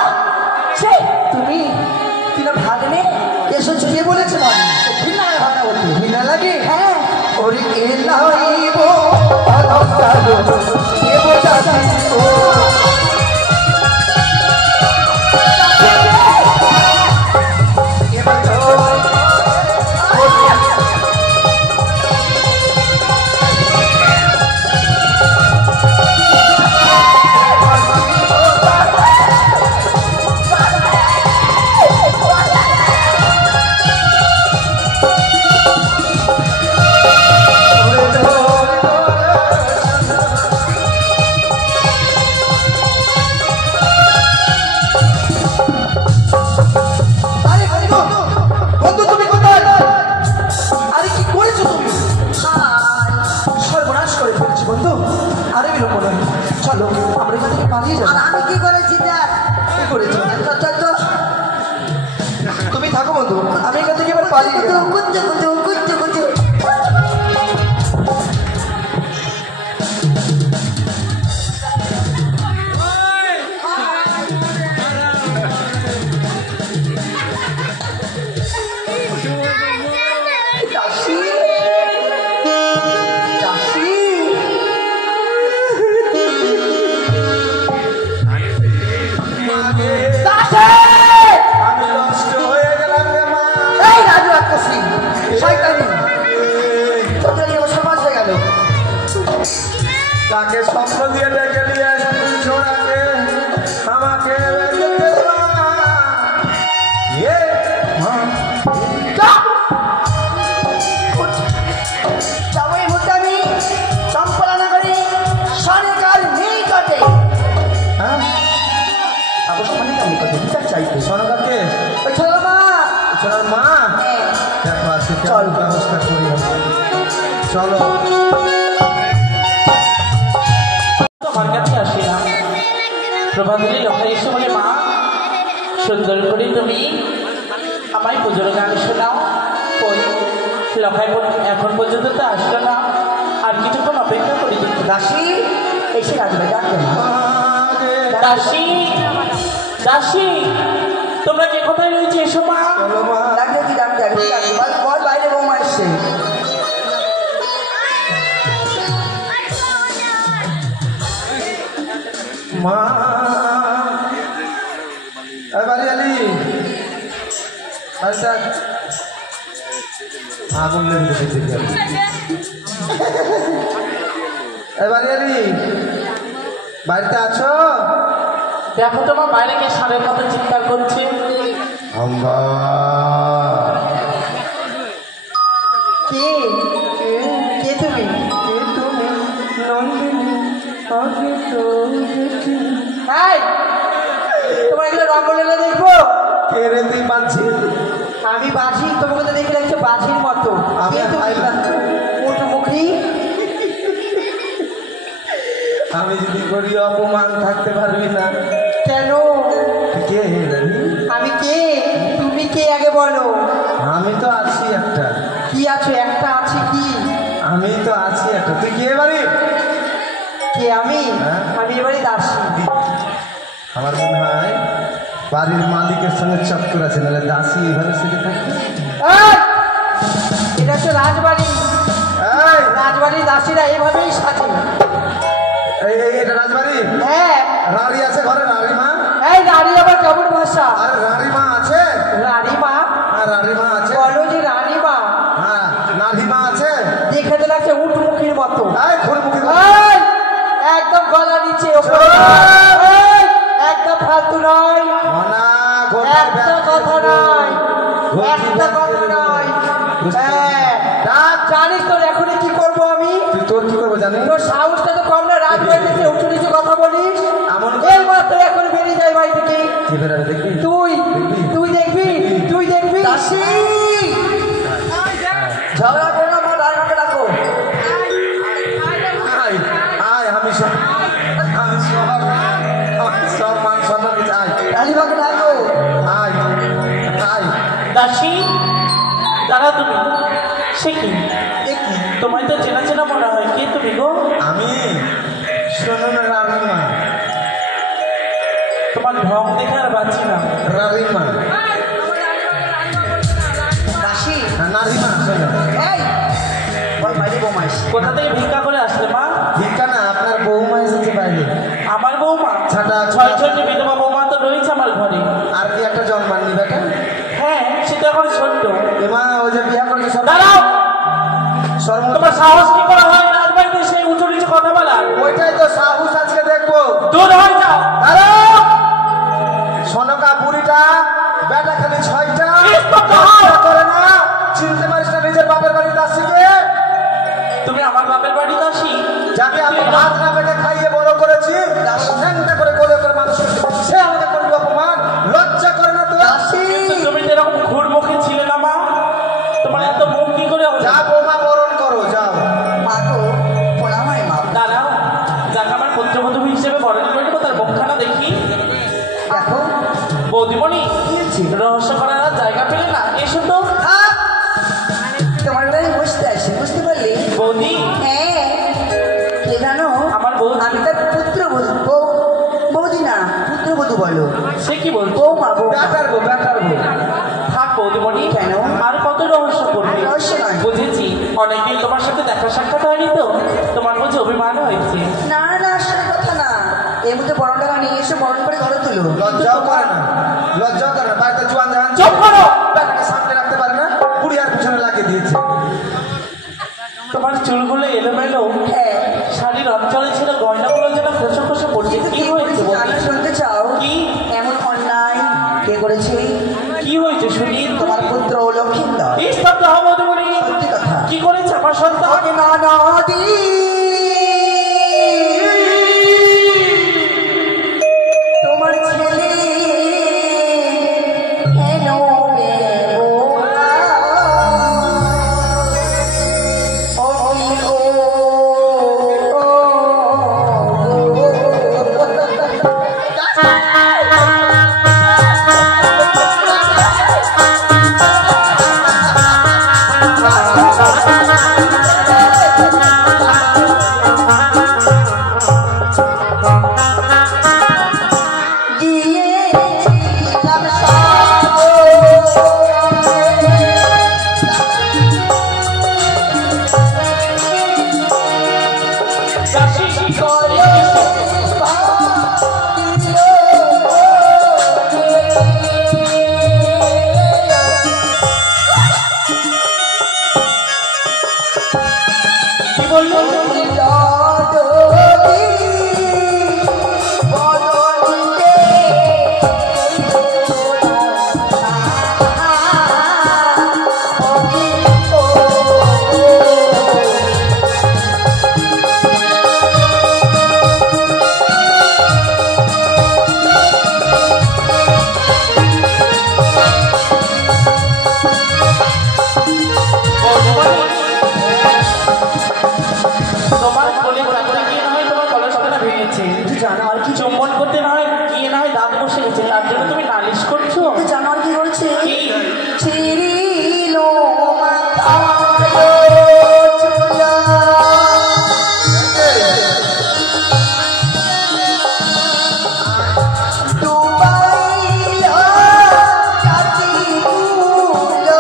ছি তুমি তুই না ভাগ্নে এসেছো, কে বলেছে মানে ভিন্ন ভাগনা বলতে ঘৃণা লাগে? হ্যাঁ ওরে এলাইব আলাস্তালো এ বোঝাছি তো এবার চল আরে বন্ধু, বন্ধু তুমি কোথায়? আরে কি করেছো তুমি? সর্বনাশ করে ফেলেছি বন্ধু, আরে বিলম্ব নয়, চলো আমরা এখান থেকে পালিয়ে যাবো। আর আমি কি করেছি দেখ কি করেছো? তো তুমি থাকো বন্ধু, আমি এখান থেকে এবার পালিয়ে যাবো। কুঞ্জু কুঞ্জু কুঞ্জু কুঞ্জু দাসী, দাসী, আমি নষ্ট হয়ে গেলাম রে মা। এই রাজু আকাশী, শয়তানি, তোদের এই অবস্থা মাঝে গেল। তাকে স্বপ্ন দিয়ে ডেকে নিয়ে ছোড়াকে আমাকে বেঁচে দে মা। এ মা, যাবো এই মুহূর্তে আমি সম্পাদনা করি শনিকাল নিকটে হ্যাঁ আবশ্যক আমি কথা বিচার চাইতে সনকাকে ওই ছোট মা ছোড়ার মা দেখো আজকে কেমন ব্যবস্থা করি আমি। চলো তোমার কাছে আসিলাম প্রভাতলি লখাই এসে বলে মা সুন্দর করে তুমি আমায় পুজোর গান শোনাও। কই লখাই এখন পর্যন্ত তো আসলো না, আর কিছুক্ষণ অপেক্ষা করি দেখি। দাসী এসে রাজুকে ডাকতে না। দাসী দাসী তোমরা যে কোথায় রয়েছে এসো মা। চলো মা। ডাকতে কি ডাকতে বল বাইরে বৌমা এসছে। মা, এই বাড়ি আলি আগুন লেগে গেছে। এবারে বাড়িতে আছো? দেখো তোমার বাইরে কে সারের মতো চিৎকার করছে। আম্মা কে কে তুমি? কে তুমি? নন্দিনী আগে তো দেখি। হাই, তোমার এগুলো রঙ্গলীলা দেখবো? কে রে তুই বাঁধছি? আমি বাজি, তোমাকে তো দেখে লাগছে বাজির মতো। আমি কে তুমি? মুখি। আমি যদি করি অপমান থাকতে পারবি না। কেন? কে রানী? আমি কে? তুমি কে আগে বলো। আমি তো আছি একটা। কি আছো? একটা আছে কি? আমি তো আছি একটা। তুই কে বাড়ি? কে আমি? হ্যাঁ? আমি এবারে দাসী। আমার মনে হয় বাড়ির মালিকের সঙ্গে চক্কর আছে, নাহলে দাসী এইভাবে শিখে থাকে। এই! এটা হচ্ছে রাজবাড়ি। এই রাজবাড়ির দাসীরা এইভাবেই সাজে। এই এই এটা রাজবাড়ি? হ্যাঁ। রানী আছে ঘরে? রানীমা? এই রানী আবার কেমন ভাষা? আরে রানীমা আছে? রানীমা? হ্যাঁ রানীমা আছে। বলো যে রানীমা। হ্যাঁ নারীমা আছে। দেখতে লাগছে উটমুখির মতো। এই ঘুরমুখী এই! একদম গলা নিচে ওপরে। এই! একদম ফালতু নয়। একটা কথা নয়। একটা কথা নয়। হ্যাঁ। জানিস তোর এখনই কি করবো আমি? তুই তোর কি করবো জানি? তোর সাহসটা তো কম না, রাজবাড়িতে উঁচু নিচু কথা বলিস। এই মাত্র এখন বেরিয়ে যায় বাড়ি থেকে। কি বেরাবে দেখবি? তুই তুই দেখবি, তুই দেখবি। দাসী ঝগড়া করো না, আমার রায়মাকে ডাকো। আয় আয়, আমি সব মান সম্মান দিচ্ছি। আয় রানীমাকে ডাকো। আয় আয়। দাসী, দাঁড়া তুমি। সে কি? তোমায় তো চেনা চেনা মনে হয়। কে তুমি গো? আমি শোনো না রানীমা। তোমার ঢং দেখে আর বাঁচি না। রানীমা দাসী নারীমা শোনো। এই বল বাইরে বোমাইস। কোথা থেকে ভিক্ষা করে আসলে মা? ভিক্ষা না, আপনার বৌমা এসেছে বাইরে। আমার বৌমা? ছাটা ছয় ছয়টি বিধবা বৌমা তো রয়েছে আমার ঘরে। আর কি একটা জন্মাননি বেটা? হ্যাঁ, সে তো এখন ছোট্ট। এমা ওই যে বিয়া করছে সব দাঁড়াও, সর্ব। তোমার সাহস কি করা হয় রাজবাড়িতে সেই উঁচু নিচু কথা বলা? ওইটাই তো সাহস আজকে দেখবো। দূর হয়ে যাও। দাঁড়াও, সোনকা বুড়িটা বেটা খালি 6টা করে না, চিনতে পারিস না নিজের বাপের বাড়ির দাসীকে? তুমি আমার বাপের বাড়ি দাসী? যাকে আমি ভাত না পেটে খাইয়ে বড় করেছি, ন্যাংটা করে কোলে করে মানুষ করেছি, সে আমাকে করবি অপমান? লজ্জা করে না তো? কিন্তু তুমি তো এরকম ঘুরমুখী ছিলে না মা। তোমার এত মুখ কি করে হলো? যা বৌমা বরণ করো যাও। মা গো প্রণাম হয় মা। দাঁড়াও, যাকে আমার পুত্রবধূ হিসেবে বরণ করে নেবো তার মুখখানা দেখি। দেখো বৌদিমণি, কি হচ্ছে? রহস্য করার আর জায়গা পেলে না? এসো তো। তোমার বাড়ি বসতে আসি, বুঝতে পারলি? বৌদি, হ্যাঁ কে জানো? আমার বৌদি। আমি তার পুত্রবধূ। বৌদি না, পুত্রবধূ বলো। সে কি বলতো? বৌমা বৌমা। বেটার বউ, বেটার বউ। থাক বৌদিমণি, কেন? আর কত রহস্য করবে? আর রহস্য নয়। বুঝেছি, অনেকদিন তোমার সাথে দেখা সাক্ষাৎ হয়নি তো, তোমার বুঝে অভিমান হয়েছে। না না, আসলে কথা না। এর মধ্যে বরণ টাকা নিয়ে এসে বরণ করে ঘরে তুলো। লজ্জাও করে না, লজ্জাও করে না। বাড়িতে জোয়ান জাহান চুপ করো। বেটাকে সামনে রাখতে পারে না, বুড়ি আর পিছনে লাগিয়ে দিয়েছে। তোমার চুলগুলো এলোমেলো, হ্যাঁ শাড়ির অঞ্চলে ছিল গয়নাগুলো যেন খসে খসে পড়ছে। কি হয়েছে বৌদি? জানা শুনতে চাও? কি? এমন অন্যায় কে করেছে? কি হয়েছে শুনি? তোমার পুত্র লক্ষিন্দর। এই স্তব্ধ হও বৌদিমণি। সত্যি কথা। কি করেছে আমার সন্তান? ওকে না নদী তোমার ছেলে হেনো করছো? জানো আর কি করছে? কি? ছিড়িল মাথার চুলা, ডুবাইল কাটিগুলো,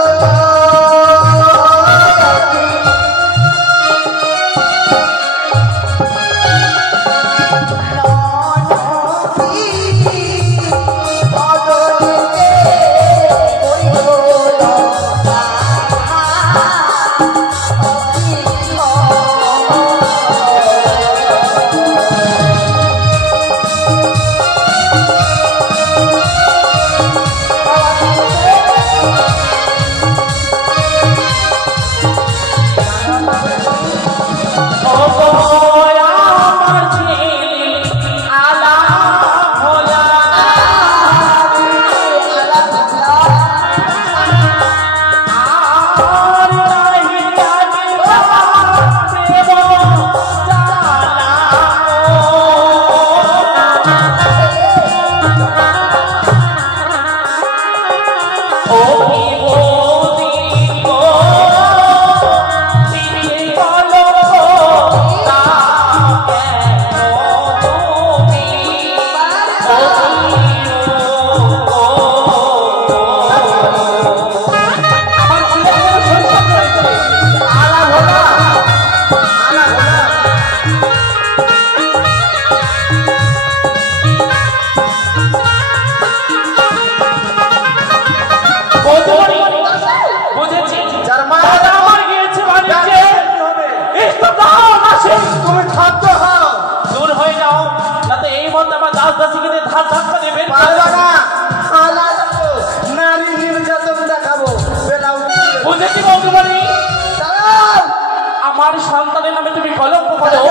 আমার সন্তানের নামে তুমি কলঙ্ক করো।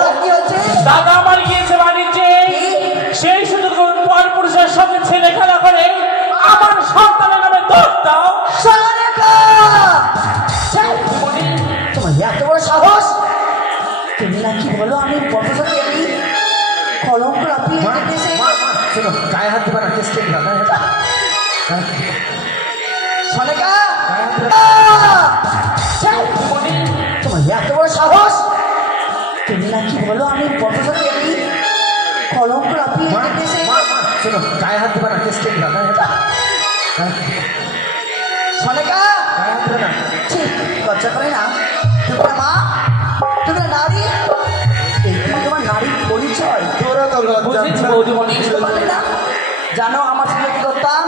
দাদা আমার গিয়েছে বাণিজ্যে, সেই সুযোগ পর পুরুষের সঙ্গে ছেলে খেলা করে আমার সন্তানের নামে দোষ দাও। তোমার এত বড় সাহস! তুমি নাকি বলো আমি পথসাথী কলঙ্ক রাখি শোনো, গায়ে হাত দিবা না, সনেকা, তোমার এত বড় সাহস! তুমি নাকি বলো আমি পথসাথী কলঙ্ক রাখি শোনো, গায়ে হাত দিবা না, সনেকা, লজ্জা করে না? তুমি মা, তুমি নারী, তোমার নারীর পরিচয় তোরা তো বুঝেছি বৌদিমণি। না জানো আমার সঙ্গে কি করতাম?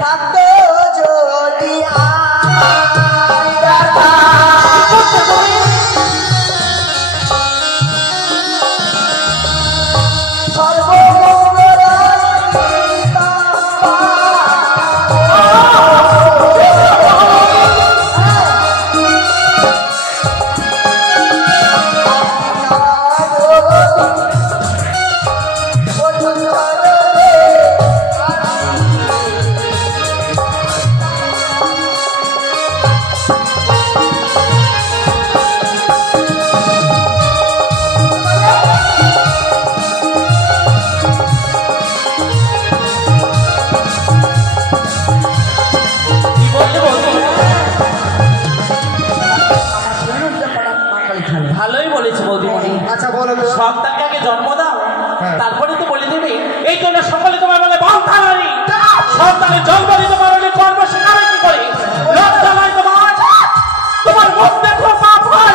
থাকতো যদি ভালোই বলেছি বৌদিমণি। আচ্ছা বলো তো, সন্তানকে আগে জন্ম দাও, হ্যাঁ। তারপরে তো বলে দেবে এই জন্য সকলে তোমার মানে বন্ধা নারী। সন্তানের জন্ম দিতে পারলে কর্ম শেখাবে কি করে? লজ্জা নয় তোমার? তোমার মুখ দেখো পাপ হয়।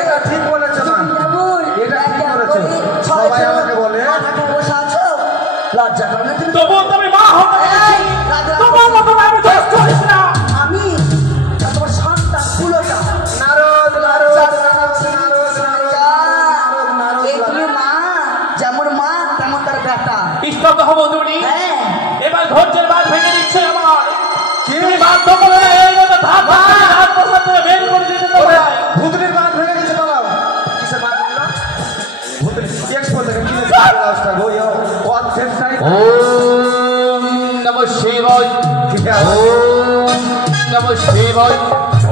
এটা ঠিক বলেছো মা, এটা ঠিক বলেছো। সবাই আমাকে বলে লজ্জা করে না তুমি? তবুও তুমি মা হতে এই, রাজা, তোমার মতো আমি দোষ করিস না। আমি তোমার সন্তান পুলোটা নারদ নারদ নারদ নারদ নারদ এই তুমি মা, যেমন মা তেমন তার বেটা। স্তব্ধ হবো তুমি। হ্যাঁ, এবার ধৈর্যের বাঁধ ভেঙে দিচ্ছে আমার। কি? তুমি বাধ্য করে এই মতো ধাপ রাজপ্রসাদ থেকে বের করে দিতে তো হয়। ভূতনির বাঁধ ভেঙে গেছে, পালাও। কিসের বাঁধ ভেঙে? ভূতনি এক্সপোর্ট থেকে কিনে লাস্টটা গো ওয়াট ফেস টাইম। ওম নমঃ শিবায়, ওম নমঃ শিবায়,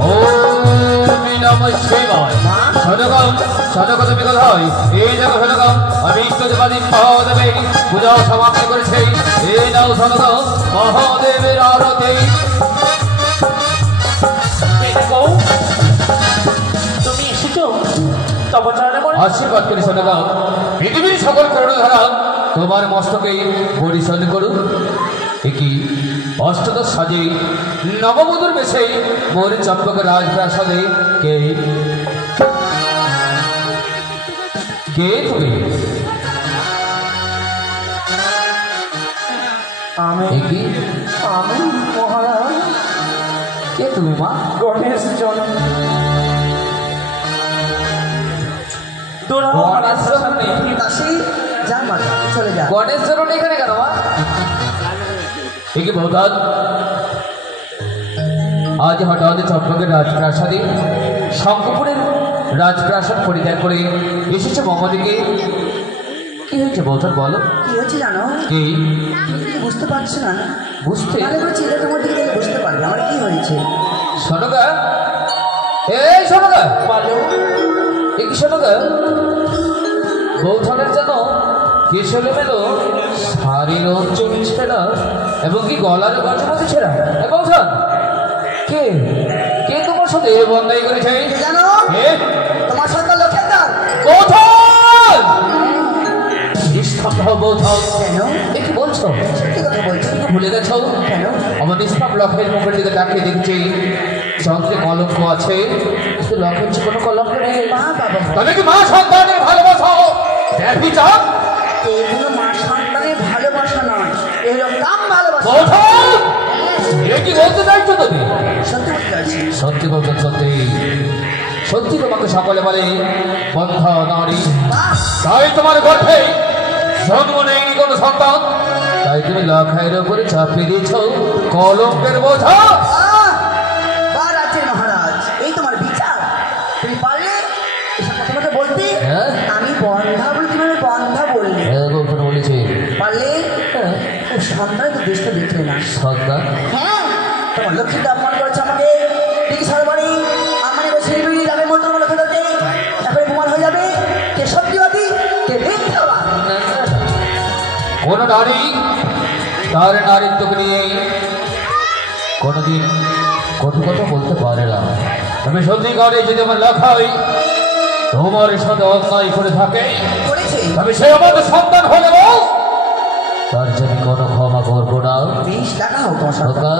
ওম নমঃ শিবায়। সনগম সনগত বিগত হয় এই দেখো সনগম আমি ইষ্টদেবাদী মহাদেবের পূজাও সমাপ্তি করেছি এই নাও সনগম মহাদেবের আরতি। তুমি এসেছো তবে আশীর্বাদ করি সনগম পৃথিবীর সকল করুণধারা তোমার মস্তকে পরিশোধ করুন। একই অষ্টদশ সাজে নববধূর বেশে মোর চম্পক রাজপ্রাসাদে কে কে তুমি? আমি মহারাজ। কে তুমি মা? গণেশ জন দাসী যা মা চলে যা। গণেশ চরণ এখানে কেন মা? একই ভৌতাদ আজ হঠাৎ চম্পকের রাজপ্রাসাদে শঙ্কপুরের রাজপ্রাসাদ পরিত্যাগ করে এসেছে মঙ্গলিকে। কি হয়েছে বৌতাদ বলো? কি হচ্ছে জানো? কি বুঝতে পারছি না। বুঝতে ভালো করে চিন্তার মধ্যে গেলে বুঝতে পারবে আমার কি হয়েছে। শোনগা এই শোনগা বলো এই শোনগা বৌধনের যেন কেশলে মেলো শাড়ির অঞ্চল ছেঁড়া এবং কি গলার গজমতি ছেঁড়া। বৌধন কে কে তোমার সাথে এ বন্দাই করেছে? কে জানো? কে? তোমার সন্তান লক্ষেন্দ্র। বৌধন নিষ্পাপ হও বৌধন। কেন? এ কি বলছো? সত্যি কথা বলছো? তুমি ভুলে গেছো? কেন? আমার নিষ্পাপ লক্ষের মুখের দিকে তাকিয়ে দেখছি চন্দ্রে কলঙ্ক আছে কিন্তু লক্ষের যে কোনো কলঙ্ক নেই। মা বাবা তবে কি মা সন্তানের ভালোবাসা দেখি চাপ? এগুলো মা সন্তানের ভালোবাসা নয়, এগুলো কাম ভালোবাসা। এ কি বলতে চাইছো তুমি? সত্যি বলতে চাইছি। সত্যি বলছো? সত্যি সত্যি তোমাকে সকলে বলে বন্ধা নারী, তাই তোমার গর্ভে জন্ম নেই কোনো সন্তান, তাই তুমি লক্ষের উপরে চাপিয়ে দিয়েছ কলঙ্কের বোঝা। বা রাজ্যের মহারাজ, এই তোমার বিচার? তুমি পারলে এসব কথা মতো বলতে? হ্যাঁ? আমি বন্ধা বলে তুমি আমি বন্ধা বললে বলতে বলেছি পারলে ও সন্তান তো দেশটা দেখলে না। সন্তান হ্যাঁ, তোমার লক্ষ্মীটা অপমান করেছে আমাকে। দেখি সরবারি আমার এবার শিলিগুড়ি যাবে মতো লক্ষ্য ধরতে, তারপরে প্রমাণ হয়ে যাবে কে সত্যিবাদী কে মিথ্যাবাদ। কোন নারী তার নারীত্বকে নিয়ে কোনোদিন কটু কথা বলতে পারে না। তবে সত্যিকারে যদি আমার লেখাই তোমার সাথে অন্যায় করে থাকে করেছে তবে সে আমাদের সন্তান হলে তার জন্য কোনো ক্ষমা করবো না। 20 টাকা হোক তোমার সন্তান। খোকা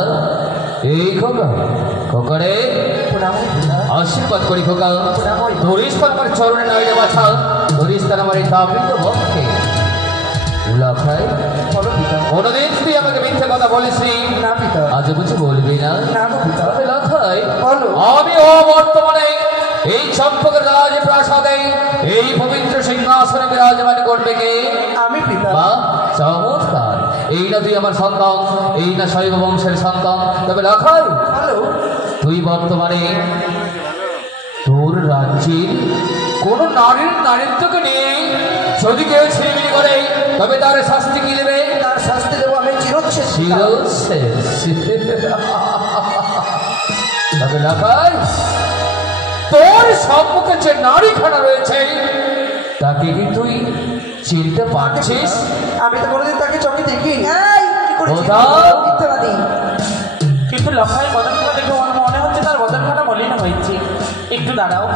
এই খোকা খোকারে আশীর্বাদ করি খোকা, ধরিস তার আমার চরণে নাইলে বাছা, ধরিস তার আমার এই দাবিত বক্ষে। লখাই কোনদিন তুই আমাকে মিথ্যে কথা বলিস না পিতা। আজ বুঝি বলবি না? না গো পিতা। লখাই বলো। আমি ও বর্তমানে এই চম্পকের রাজপ্রাসাদে এই পবিত্র সিংহাসনে বিরাজমান করবে কে? আমি পিতা। বা চমৎকার, এই না তুই আমার সন্তান, এই না শৈব বংশের সন্তান। তবে লখাই বলো। তুই বর্তমানে তোর রাজ্যের কোন নারীর নারীত্বকে নিয়ে যদি কেউ ছিনিমিনি করে তবে তার শাস্তি কি দেবে? তার শাস্তি দেবো আমি চিরচ্ছেদ। তবে লখাই তোর সম্মুখে যে নারীখানা রয়েছে তাকে কি তুই চিনতে পারছিস? আমি তো কোনোদিন তাকে চোখে দেখিনি। এই কি করেছিস? ওটা? মিথ্যাবাদী। কিন্তু লখাই বদনখানা দেখে আমার মনে হচ্ছে তার বদনখানা মলিন হয়েছে। একটু দাঁড়াও,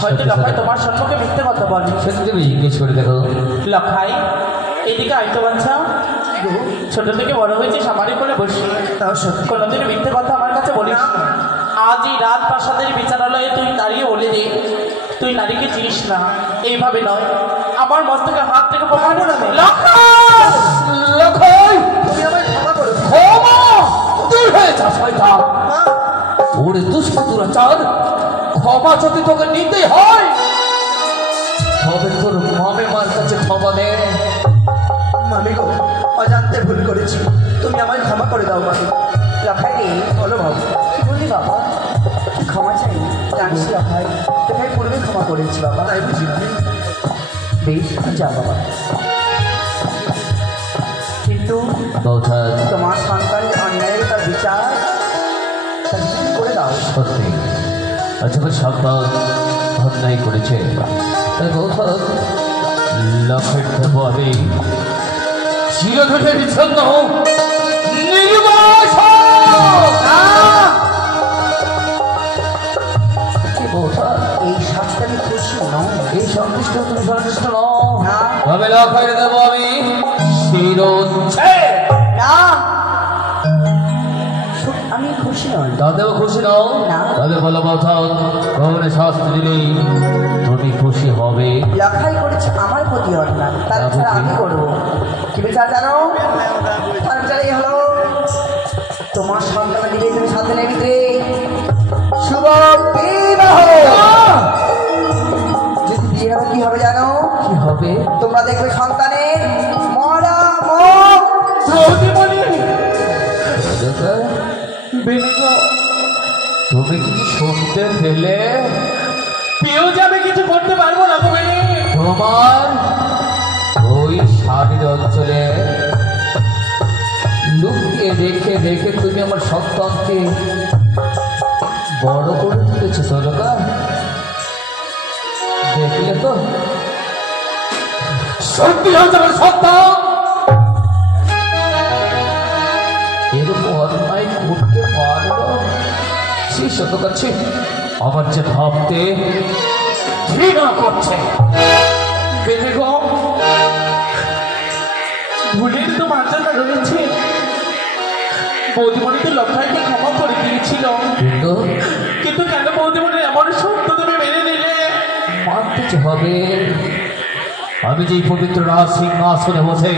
হয়তো লখাই তোমার সম্পর্কে মিথ্যে কথা বলে। সেটা তুমি জিজ্ঞেস করে দেখো। লখাই এদিকে আইতো বাচ্চা, ছোট থেকে বড় হয়েছে সামারি করে বসি, তাও সত্যি। কোনোদিন মিথ্যে কথা আমার কাছে বলিস না। আজ এই রাজপ্রাসাদের বিচারালয়ে তুই দাঁড়িয়ে বলে দে তুই নারীকে চিনিস না। এইভাবে নয়, আমার মস্তকে হাত থেকে প্রমাণ করে দে। লখাই! লখাই তুমি আমায় ক্ষমা করো। ক্ষমা তুই হয়ে যা শয়তান। মা, ওরে দুষ্কৃতরাচার, ক্ষমা যদি তোকে নিতে হয় তবে তোর মামে মার কাছে ক্ষমা নে। মামি গো, অজান্তে ভুল করেছি, তুমি আমায় ক্ষমা করে দাও মামি। লখাই বলো বাবু। কি বললি বাবা? তুই ক্ষমা চাই? জানিস লখাই, তোকে পূর্বে ক্ষমা করেছি বাবা। তাই বুঝি মামি? বেশ, যা বাবা। কিন্তু তোমার সন্তান যে অন্যায়ের তার বিচার তাকে করে দাও। সত্যি আচ্ছা সন্তান অন্যায় করেছে, তাই বৌঠা লক্ষের দেব আমি চিরঘটের জন্য নির্বাস। এই শাস্তি আমি খুশি নয়। এই সন্তুষ্ট তুমি সন্তুষ্ট নও, না তবে লক্ষের দেব আমি শিরোচ্ছেদ। না, আমি খুশি নই। তাতেও খুশি নও? না। তবে বলো বৌঠা কোন শাস্তি দিলেই তুমি খুশি হবে? লখাই করেছে আমার প্রতি অন্যায়, তাছাড়া আমি করবো কি বিচার জানো? তার বিচারে হলো তোমার সন্তান দিলে তুমি সন্তানের ভিতরে শুভ বিবাহ। যদি বিয়ে হবে কি হবে জানো? কি হবে? তোমরা দেখবে সন্তানের মরা মুখ। তুমি কিছু শুনতে পেলে? পেয়েও যাবে, কিছু করতে পারবো না গো বেনি। তোমার ওই শাড়ির অঞ্চলে লুকিয়ে রেখে রেখে তুমি আমার সন্তানকে বড় করে তুলেছে সরকা, দেখলে তো? সত্যি হচ্ছে আমার সন্তান এরকম অন্যায় করতে পারলো? সেই সত্য কাছে আমার যে ভাবতে ঘৃণা করছে। বেনি গো, ভুলের তো মার্জনা রয়েছে। বৌদিমণি তো লক্ষাইকে ক্ষমা করে দিয়েছিল, কিন্তু কিন্তু কেন বৌদিমণি এমন সত্য তুমি মেনে নিলে? মানতে যে হবে, আমি যে পবিত্র রাজ সিংহাসনে বসে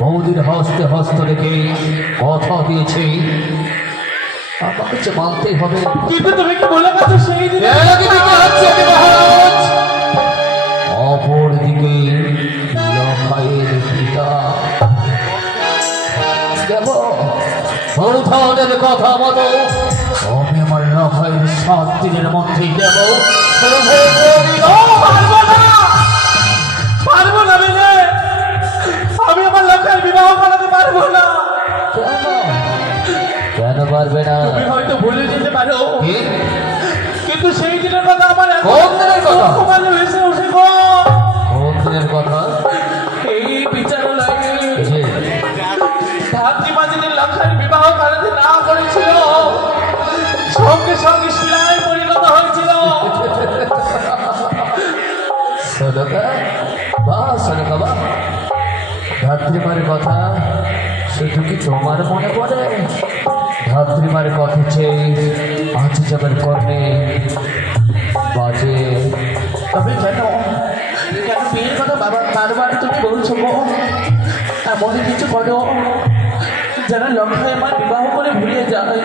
বৌদির হস্তে হস্ত রেখে কথা দিয়েছি, আমাকে যে মানতেই হবে। কিন্তু তুমি কি বলে গেছো সেই দিনে? অপর দিকে লখাইয়ের পিতা দেব বৌধনের কথা মতো আমি আমার লখাইয়ের 7 দিনের মধ্যেই দেব। পারবো না, পারবো না বেনে, আমি আমার লক্ষায় বিবাহ করাতে পারবো না। কেন? কেন পারবে না? তুমি হয়তো ভুলে যেতে পারো, কি? কিন্তু সেই দিনের কথা আমার এখন কোন দিনের কথা? তোমার ভেসে ওঠে গো। কোন দিনের কথা? এই বিচারালয়ে যে ধাত্রীমা যেদিন লক্ষায় বিবাহ করাতে না করেছিল, সঙ্গে সঙ্গে শিলায় পরিণত হয়েছিল। সদকা বা সদকা বা ধাত্রীমার কথা শুধু কি তোমার মনে পড়ে? ধাত্রীমার কথা চেয়ে আজ যাবার কর্ণে বাজে। তবে কেন কেন বিয়ের কথা বারবার তুমি বলছো গো? এমন কিছু করো যারা লক্ষায় আমার বিবাহ করে ভুলিয়ে যায়।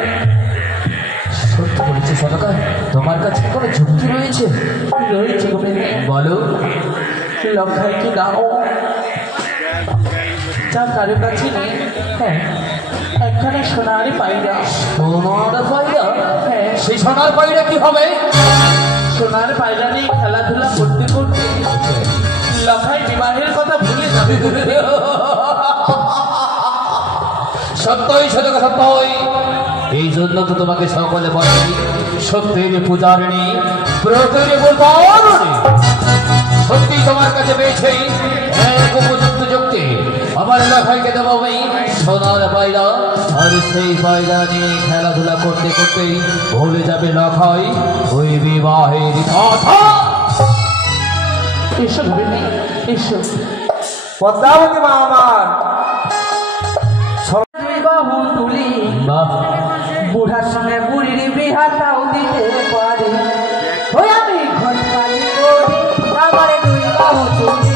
সত্য বলেছে সদকা, তোমার কাছে কোনো যুক্তি রয়েছে? রয়েছে গো বেনে, বলো। লক্ষাইকে দাও, যা কারো কাছে নেই। হ্যাঁ, একখানা সোনার পায়রা। সোনার পায়রা? হ্যাঁ, সেই সোনার পায়রা কি হবে? সোনার পায়রা নিয়ে খেলাধুলা করতে করতে লক্ষাই বিবাহের কথা ভুলে যাবে। সত্যই সদকা সত্যই, এই জন্য তো তোমাকে সকলে বলে সত্যের পূজারিণী ব্রতের বোধারণী। সত্যি তোমার কাছে পেয়েছে এক উপযুক্ত যুক্তি। আমার লখাইকে দেব আমি সোনার পায়রা, আর সেই পায়রা নিয়ে খেলাধুলা করতে করতেই ভুলে যাবে লখাই ওই বিবাহের কথা। এসো ভেবে এসো। পদ্মাবতী মা আমার বাহু তুলি বাহ, বুড়ার সঙ্গে বুড়ির বিহাটাও দিতে পারি। ওই আমি ঘটকালি করি আমার 2 বাহু তুলি,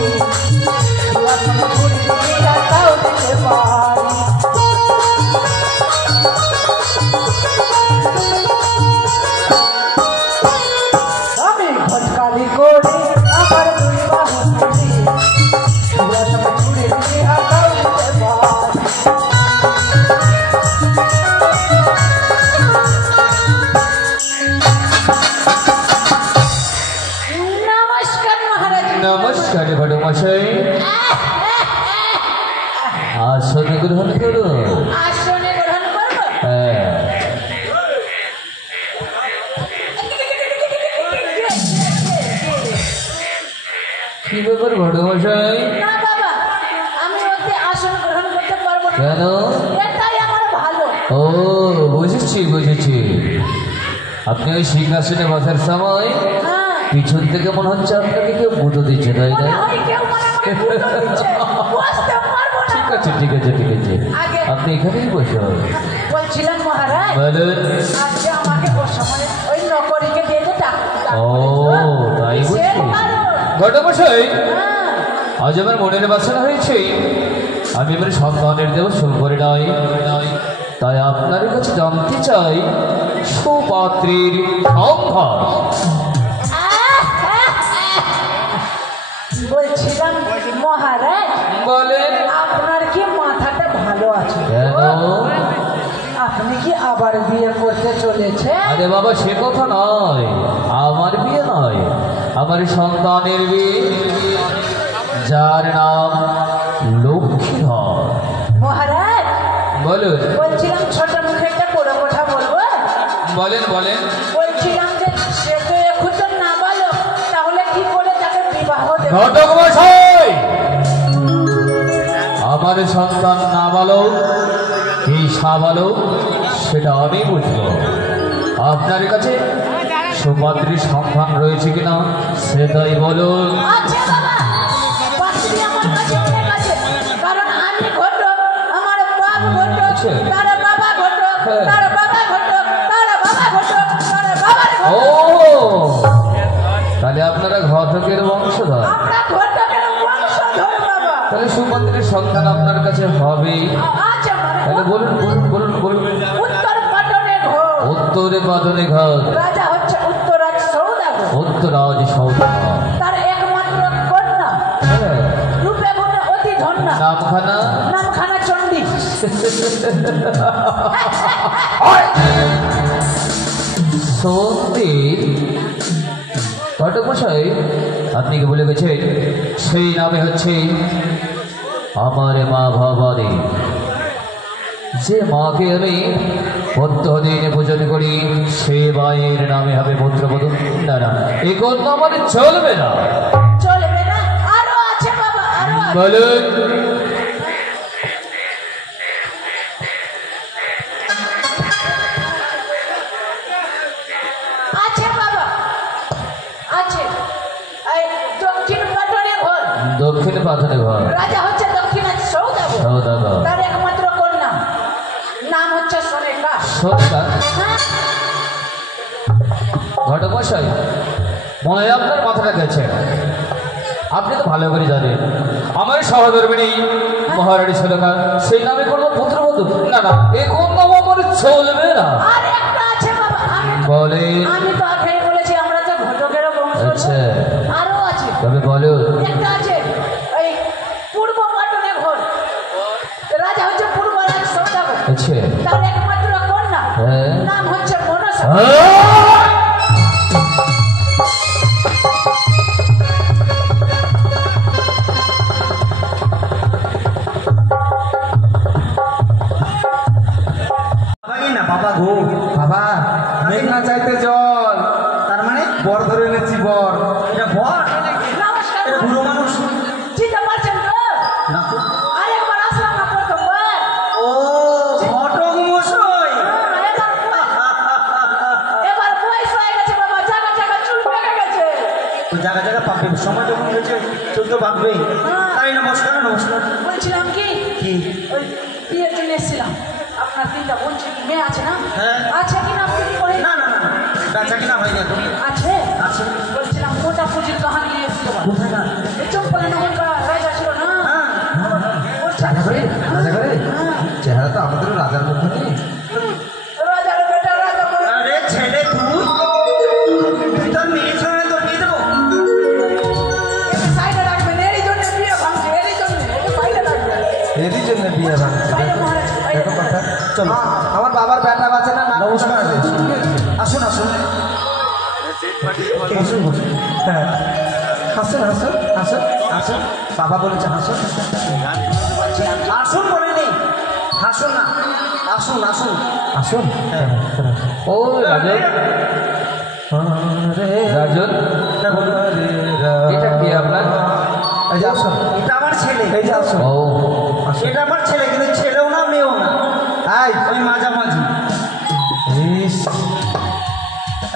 বুড়ার সঙ্গে বুড়ির বিহাটাও দিতে পারি। আমি ঘটকালি করি আমার 2 বাহু তুলি, বুড়ার সঙ্গে বুড়ির বিহাটাও দিতে পারি। নমস্কার মহারাজ। নমস্কার বড় মশাই, আসন গ্রহণ করুন। আসনে গ্রহণ করবো। হ্যাঁ, কি ব্যাপার ঘটমশাই? না বাবা, আমি ওতে আসন গ্রহণ করতে পারবো না। কেন? এটাই আমার ভালো। ও বুঝেছি বুঝেছি, আপনি ওই সিংহাসনে বসার সময় হ্যাঁ, পিছন থেকে মনে হচ্ছে আপনাকে কেউ বুঝো দিচ্ছে, তাই না? মনে হয় কেউ মনে মনে বুঝতে দিচ্ছে। বসতে পারবো না। ঠিক আছে ঠিক আছে ঠিক আছে, আগে আপনি এখানেই বসে বলছিলাম মহারাজ, বলেন। আজকে আমাকে ওর সময় ওই নকরিকে দিয়ে তো ও তাই বুঝছি। ঘটমশাই, আজ আমার মনের বাসনা হয়েছে আমি আমার সন্তানের দেব সুন্দরী নয়, তাই আপনার কাছে জানতে চাই সুপাত্রীর সংখ্যা। বলছিলাম মহারাজ, বলেন। আপনার কি মাথাটা ভালো আছে? কেন? আপনি কি আবার বিয়ে করতে চলেছে? আরে বাবা, সে কথা নয়, আমার বিয়ে নয়, আমার সন্তানের বিয়ে, যার নাম লক্ষ্মীধর। মহারাজ, বলুন। বলছিলাম ছোট মুখে একটা বড় কথা বলবো। বলেন বলেন। বলছিলাম যে সে তো এখন তো নাবালক, তাহলে কি করে তাকে বিবাহ দেব? ঘটক মশাই, আমার সন্তান নাবালক কি সাবালক সেটা আমি বুঝবো। আপনার কাছে সুপাত্রীর সন্ধান রয়েছে কিনা সেটাই বলুন। আচ্ছা বাবা, পাত্রী আমার কাছে অনেক আছে, কারণ আমি ঘটক, আমার বাপ ঘটক, তার বাবা ঘটক, তার বাবা ঘটক, তার বাবা ঘটক, তার বাবার ও ঘটক। তাহলে আপনারা ঘটকের বংশধর, আমরা ঘটকের বংশধর বাবা। তাহলে সুপাত্রীর সন্তান আপনার কাছে হবে। আচ্ছা তাহলে মানে বলুন বলুন বলুন বলুন। উত্তর পাটনে ঘর, উত্তরে পাটনে ঘর, রাজা হচ্ছে উত্তরাজ সৌদাগর, উত্তরাজ সৌদাগর। তার একমাত্র কন্যা হ্যাঁ, রূপে গুণে অতি ধন্যা, নামখানা নামখানা চণ্ডী। সন্দীপ। ঘটক মশাই, আপনি কি বলে গেছেন সেই নামে হচ্ছে আমার মা ভবানী, যে মাকে আমি প্রত্যেকদিন পূজন করি, সে মায়ের নামে হবে পুত্রবধূ? না না, এ কন্যা আমার চলবে না। চলবে না? আরো আছে বাবা, আরো আছে। বলুন। আছে বাবা, আছে। এই দক্ষিণ পাটনে ঘর, দক্ষিণ পাথরে ঘর, রাজা হচ্ছে দক্ষিণাজ সৌদাগর, সৌদাগর। তার একমাত্র কন্যা নাম হচ্ছে সোনেকা। সত্যা। হ্যাঁ, ঘটক মশাই, মনে হয় আপনার মাথাটা গেছে। আপনি তো ভালো করে জানেন আমার সহধর্মিনী মহারানী সোনেকা সেই নামে করবো পুত্রবধূ? না না, এ কোন নাম আমার চলবে না। আর একটা আছে বাবা, বলে। আমি তো আগেই বলেছি আমরা তো ঘটকের বংশ। আচ্ছা, আরো আছে, তবে বলুন। একটা আছে এই পূর্ব পাটনে ঘর, রাজা হচ্ছে পূর্বরাজ সৌদাগর, আচ্ছা। তার একমাত্র কন্যা হ্যাঁ। নাম হচ্ছে মনসা। না বাবা গো, বাবা মেঘ না চাইতে জল, তার মানে বর ধরে এনেছি বর। এটা বর? নমস্কার। এটা বুড়ো মানুষ চিনতে পারছেন তো? না তো। আরেকবার আসলাম না প্রথমবার। ও ঘটক মশাই, এবার বয়স হয়ে গেছে বাবা, জায়গা জায়গা চুল পেকে গেছে। তো জায়গা জায়গা পাকবে, সময় যখন হয়েছে চুল তো পাকবে। তাই নমস্কার নমস্কার। বলছিলাম কি, কি? ওই বিয়ের জন্য এসেছিলাম, আপনার তিনটা বোন মেয়ে আছে না? হ্যাঁ। আছে কিনা আপনি কি করে? না না না না, বেচা কিনা হয়নি এখন। আছে। আছে। বলছিলাম মোটা পুঁজির কাহানি নিয়ে এসেছিল। কোথায় না? এই চম্পলে নগরকার রাজা ছিল না? হ্যাঁ। রাজা করে? রাজা করে? চেহারা তো আমাদেরও রাজার মধ্যে নেই। রাজার বেটা রাজা করে। আরে ছেলে তুই তোর মেয়ের সঙ্গে তো বিয়ে দেবো। সাইডে রাখবেন, এরই জন্য বিয়ে ভাঙছে, এরই জন্য সাইডে রাখবেন। এরই জন্য বিয়ে ভাঙছে। সাইডে মহারাজ, সাইডে। দেখো কথা, চলো। আমার বাবার বেটা বাচ্চা না। নমস্কার। আসুন আসুন বসুন বসুন। হ্যাঁ, হাসুন হাসুন হাসুন হাসুন। বাবা বলেছে হাসুন। আসুন বলেনি, হাসুন না, আসুন আসুন আসুন। হ্যাঁ। ও রাজন, রাজন, এটা কি আপনার? এই যে আসো, এটা আমার ছেলে, এই যে আসো। ও এটা আমার ছেলে, কিন্তু ছেলেও না মেয়েও না, এই ওই মাঝামাঝি। ইস,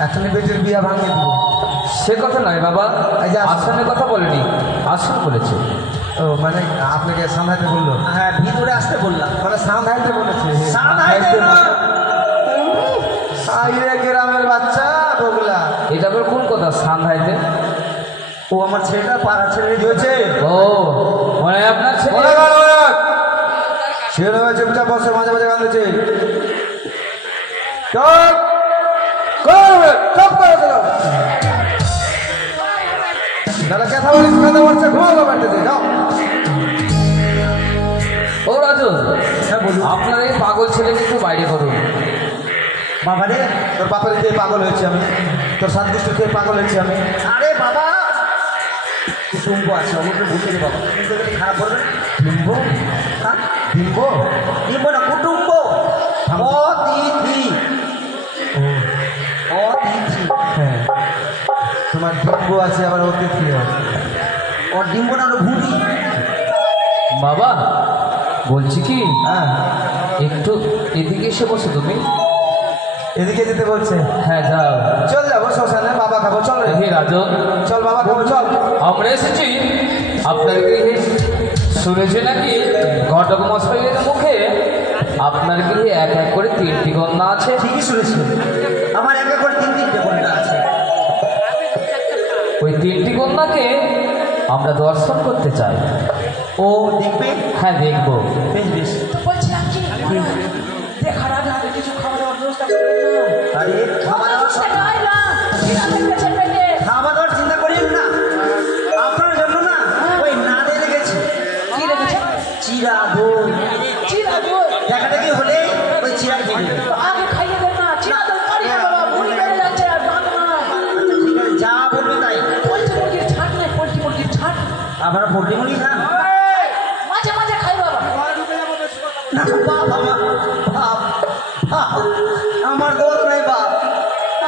এখনই বেটির বিয়া ভাঙিয়ে দিব। সে কথা নয় বাবা, এই যে আসো। আসনের কথা বলেনি, আসন বলেছে। ও মানে আপনাকে সামলাইতে বললো, হ্যাঁ, ভিতরে আসতে বললাম। মানে সামলাইতে বলেছে। সামলাইতে না। আইরে গ্রামের বাচ্চা বগলা। এটা আবার কোন কথা সান্ধাইতে? ও আমার ছেলেটা পাড়া ছেলে কি হয়েছে? ও মানে আপনার ছেলে? বলে গেল সে নয়, চুপচাপ বসে, মাঝে মাঝে কাঁদছে। চুপ করবে, চুপ করে দিল। তাহলে কথা বলিস, কথা বলছে, ঘুমাবো বাড়িতে, যাও। ও রাজু, হ্যাঁ বলুন। আপনার এই পাগল ছেলেকে একটু বাইরে করুন। বাবা রে, তোর বাপের খেয়ে পাগল হয়েছে আমি, তোর সাত গোষ্ঠীর খেয়ে পাগল হয়েছে আমি। আরে বাবা, কুটুম্ব আছে, অবশ্যই বুঝতে রে বাবা, কিন্তু এগুলো খারাপ করবে। ডিম্বো, হ্যাঁ, ডিম্বো, নিব না, কুটুম্ব, অতিথি, অতিথি। হ্যাঁ তোমার ডিম্বো আছে, আবার অতিথি আছে। ওর ডিম্ব না, ওর ভুঁড়ি। বাবা বলছি কি, হ্যাঁ, একটু এদিকে এসে বসো তুমি। এদিকে যেতে বলছে। হ্যাঁ যাও। চল যাবো শ্মশানে, বাবা খাবো, চল রে। হে রাজু, চল বাবা খাবো, চল। আমরা এসেছি আপনার গৃহে। শুনেছি নাকি ঘটক মশাইয়ের মুখে আপনার গৃহে এক এক করে 3টি কন্যা আছে। ঠিকই শুনেছি, আমার একা করে 3-3টে কন্যা আছে। ওই 3টি কন্যাকে আমরা দর্শন করতে চাই। ও দেখবে? হ্যাঁ দেখবো। বেশ বেশ। তো বলছিলাম কি দেখার আগে আগে কিছু খাওয়া দাওয়ার ব্যবস্থা করবেন না। আরে খাওয়া দাওয়া বুঝতে নয় না, খিদা লেগেছে পেটে। খাওয়া দাওয়ার চিন্তা করিয়েন না, আপনার জন্য না ওই নাদে লেগেছে। কি লেগেছে? চিরা দই, চিরা দই। দেখাদেখি হলে ওই চিরা খেয়ে নেবে। তো আগে খাইয়ে দেন না, চিরা দই পারি না বাবা, মুড়ি বেড়ে যাচ্ছে আর দাঁত নয়। আচ্ছা ঠিক আছে, যা বলবে তাই। পোলট্রি মুরগির ছাট নেই, পোলট্রি মুরগির ছাট। আপনারা পোল্ট্রি মুড়ি খান? মাঝে মাঝে খাই বাবা। না বাপ, আমার বাপ, বাপ, আমার দোষ নাই বাপ,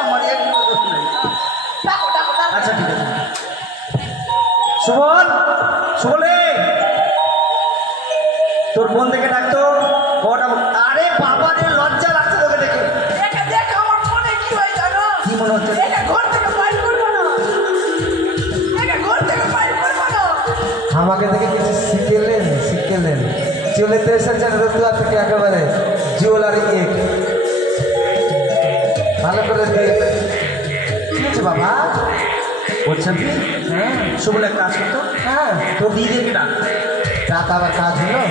আমার একটু দোষ নাই। ডাকো ডাকো ডাকো। আচ্ছা ঠিক আছে। সুবল, সুবলে, তোর বোন থেকে ডাকতো, ওটা। আরে বাবা রে, লজ্জা লাগছে তোকে দেখে। এটা দেখ আমার মনে কি হয় জানো? কি মনে হচ্ছে? এটা ঘর থেকে বাইর করবো না, এটা ঘর থেকে বাইর করবো না। আমাকে দেখে কিছু শিখেলেন, শিখেলেন। চলেতে এসেছেন রতুয়া থেকে একেবারে জুয়েলারি কেক। ভালো করে দিয়ে কি হচ্ছে বাবা? বলছেন কি? হ্যাঁ সুবল এক কাজ করতো, হ্যাঁ, তোর দিয়ে দিয়ে কিনা? রাত আবার কাজ হলো,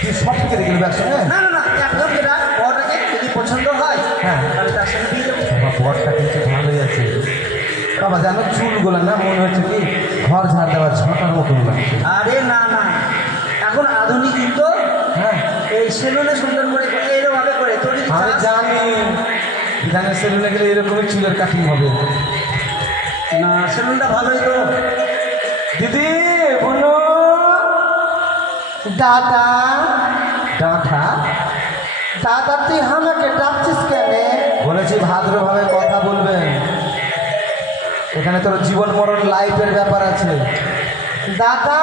তুই সব থেকে দেখলি একসঙ্গে। না না না, একদম কিনা, ওটাকে যদি পছন্দ হয় হ্যাঁ। তাহলে তার সঙ্গে দিয়ে দেবো। বাবা বরটা কিন্তু ভালোই আছে বাবা, জানো চুলগুলো না মনে হচ্ছে কি ঘর ঝাড় দেওয়ার ঝাঁটার মতন লাগছে। আরে না না, এখন আধুনিক কিন্তু হ্যাঁ এই সেলুনে সুন্দর করে এইরকমভাবে করে তৈরি। আমি জানি, বিধানের সেলুনে গেলে এরকমই চুলের কাটিং হবে। না, সেলুনটা ভালোই তো। দিদি বলো, দাদা, ডাঁটা, দাদা তুই আমাকে ডাকছিস কেন? বলেছি ভাদ্রভাবে কথা বলবেন, এখানে তোর জীবন মরণ লাইফের ব্যাপার আছে। দাদা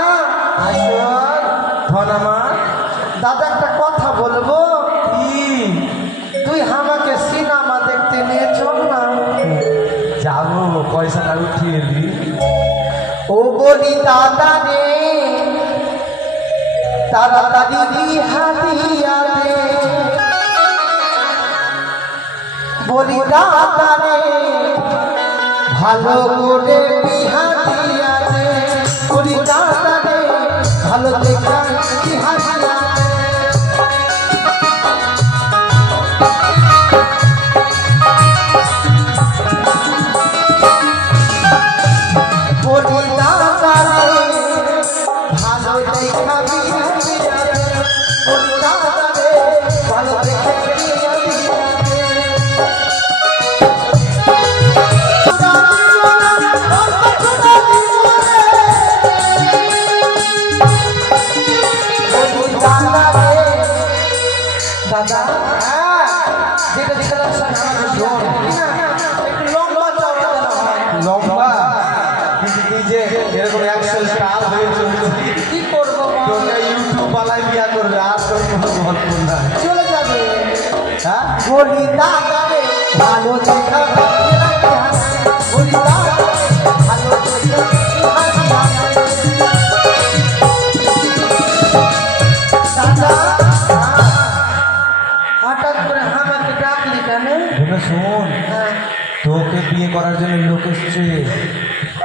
আসল ধন আমার, দাদা একটা কথা বলবো কি? তুই আমাকে সিনেমা দেখতে নিয়ে চল না। যাবো, পয়সাটা উঠিয়ে দি। ও বলি দাদা রে, তাড়াতাড়ি হাতিয়া দে। বলি দাদা রে, ভালো করে বিহা দিয়া দে। বলি দাদা রে, ভালো দেখা বিহা দিয়া দে। বলি দাদা রে, ভালো দেখা বিহা দিয়া দে। বলি দাদা রে, ভালো দেখা বিহা দিয়া দে। দাদা যেটা দেখালাম লম্বা, কিন্তু তুই যে এরকম 100 সাল হয়েছে বলি দাদা রে ভালো দেখা বলি দাদা ভালো দাদা হঠাৎ করে আমাকে ডাকলি কেন? শোন, তোকে বিয়ে করার জন্য লোক এসছে।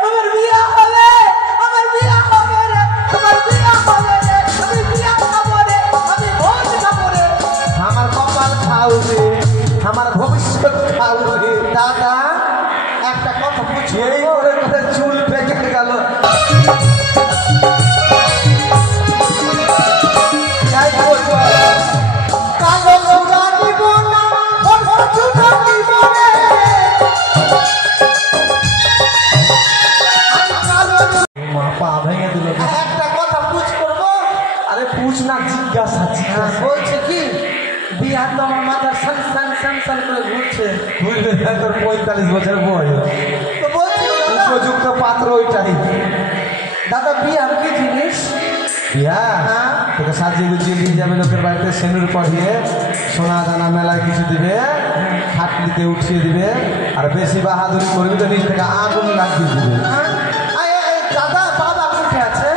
আমার বিয়ে হবে, আমার বিয়ে হবে রে, আমার বিয়ে হবে রে, আমি বিয়ে খাবো রে, আমি ভোজ খাবো রে, আমার কপাল খাও রে, আমার ভবিষ্যৎ খাও রে। দাদা একটা কথা বুঝি, এই করে করে চুল পেকে গেল। যাই বলবো, কালো চূড়া দিব না, অল্প চূড়া দিব রে, আমি কালো মা পা ভেঙে দিল। একটা কথা বুঝ করবো। আরে পুছ না, জিজ্ঞাসা জিজ্ঞাসা। বলছে কি বিয়া তো আমার মাথা সান সান সান সান করে ঘুরছে, বুঝলে না, তোর 45 বছর বয়স, তো বলছি দাদা, উপযুক্ত পাত্র ওইটাই। দাদা বিয়া কি জিনিস? বিয়া তোকে সাজিয়ে গুছিয়ে নিয়ে যাবে লোকের বাড়িতে, সেনুর পড়িয়ে সোনা দানা মেলায় কিছু দিবে, খাটলিতে উঠিয়ে দিবে, আর বেশি বাহাদুরি করবি তো নিজ থেকে আগুন লাগিয়ে দিবে। হ্যাঁ? দাদা বাবা কোথায় আছে?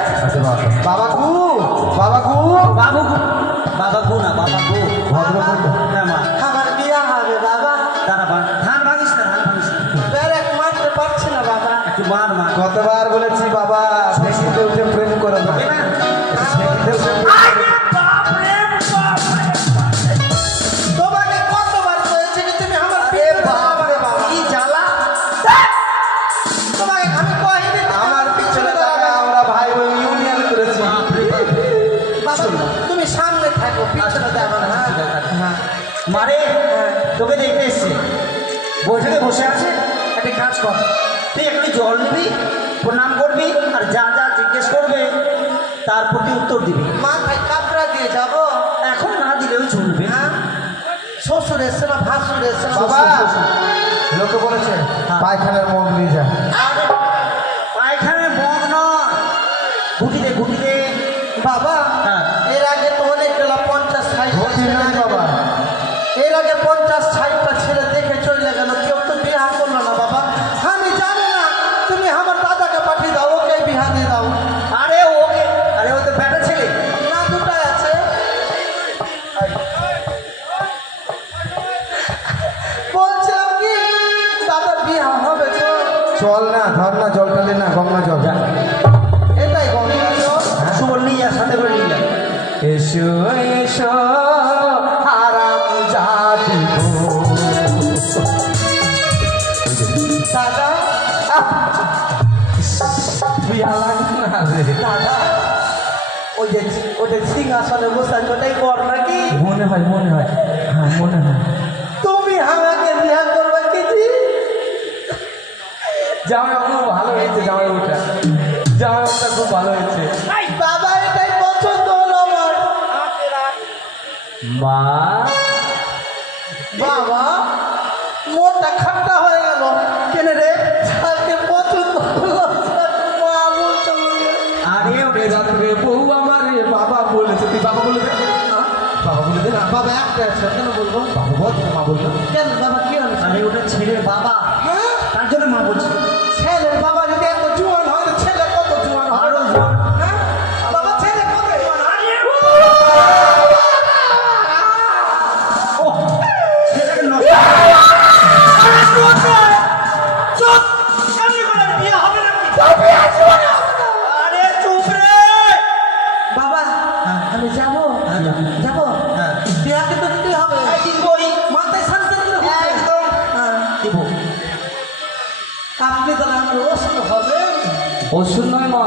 বাবা গু, বাবা গু, বাবু বাবা গো না, বাবা গো। ভদ্র হ্যাঁ মা, আমার বিয়া হবে বাবা, দাঁড়া বা ধান ভাঙিস না, ধান ভাঙিস না, ব্যারেক মারতে পারছি না বাবা, একটু মার মা। কতবার বলেছি বাবা সেটিতে উঠে প্রেম করো না, সেটিতে উঠে প্রেম করো না। তোমাকে কতবার বলেছি কি তুমি আমার বিয়ে বাবা কি জ্বালা, তোমাকে আমি কহিনি আমার পিছনে টাকা আমরা ভাই বোন ইউনিয়ন করেছি। বাবা তুমি সামনে থাকো, পিছনে দেবো না। হ্যাঁ মারে তোকে দেখতে এসছে, বৈঠকে বসে আছে। একটা কাজ কর, তুই একটু জল নিবি, প্রণাম করবি, আর যা যা জিজ্ঞেস করবে তার প্রতি উত্তর দিবি। মাথায় কাপড়া দিয়ে যাবো। এখন না দিলেও চলবে। হ্যাঁ শ্বশুর এসছে না ভাসুর এসছে না? বাবা লোকে বলেছে পায়খানার মগ নিয়ে যা। আরে পায়খানার মগ নয়, গুটি দে, গুটি দে। বাবা হ্যাঁ। এর আগে তো অনেক গেল 50-60 ঘটি নাই বাবা, এর আগে 50-60টা ছেলে দেখে চলে গেল, কেউ তো বিয়া করলো না বাবা। আমি জানি না, তুমি আমার দাদাকে পাঠিয়ে দাও, ওকে বিয়া দিয়ে দাও। আরে ওকে, আরে ও তো বেটা ছেলে। না দুটাই আছে। বলছিলাম কি দাদার বিয়া হবে তো? চল না, ধর না, জল টালে না, গঙ্গা জল। এটাই গঙ্গা জল। সুবল নিয়ে যা, সাথে করে নিয়ে যা। এসো এসো আরাম জাতি দাদা বিয়া লাগে না রে। দাদা ওই যে ওদের সিংহাসনে বসে আছে, ওটাই বর নাকি? মনে হয়, মনে হয়, হ্যাঁ মনে হয়। তুমি আমাকে বিয়া করবে কি? জামাই খুব ভালো হয়েছে, জামাই ওটা, জামাই ওটা খুব ভালো হয়েছে। বাবা এটাই পছন্দ হলো আমার। মা বাবা মনটা খাট্টা হয়ে গেল কেন রে? আজকে পছন্দ হলো, মা বলছে আরে ওরে রাত্রে বউ আমার রে বাবা বলেছে, তুই বাবা বলে দে, বাবা বলে দে না। বাবা একটা আছে, কেন বলবো? বাবা বল, মা বললো। কেন বাবা কি হলো? আরে ওটা ছেলের বাবা, হ্যাঁ তার জন্য মা বলছে। ছেলের বাবা যদি এত জোয়ান হয় তো ছেলে কত জোয়ান হয়? আরো জোয়ান। হ্যাঁ বাবা ছেলে কত জোয়ান হয়? ও ছেলেটাকে নষ্ট চুপ, আমি বলে বিয়ে হবে নাকি? আরে চুপ রে। বাবা আমি যাবো, যাবো, বিয়া কিন্তু দিতে হবে। দিবই, মাথায় শান্তি করে ঘুরতে। একদম হ্যাঁ। দিব। আপনি তাহলে আমার ওষুধ হবে। অসুর নয় মা,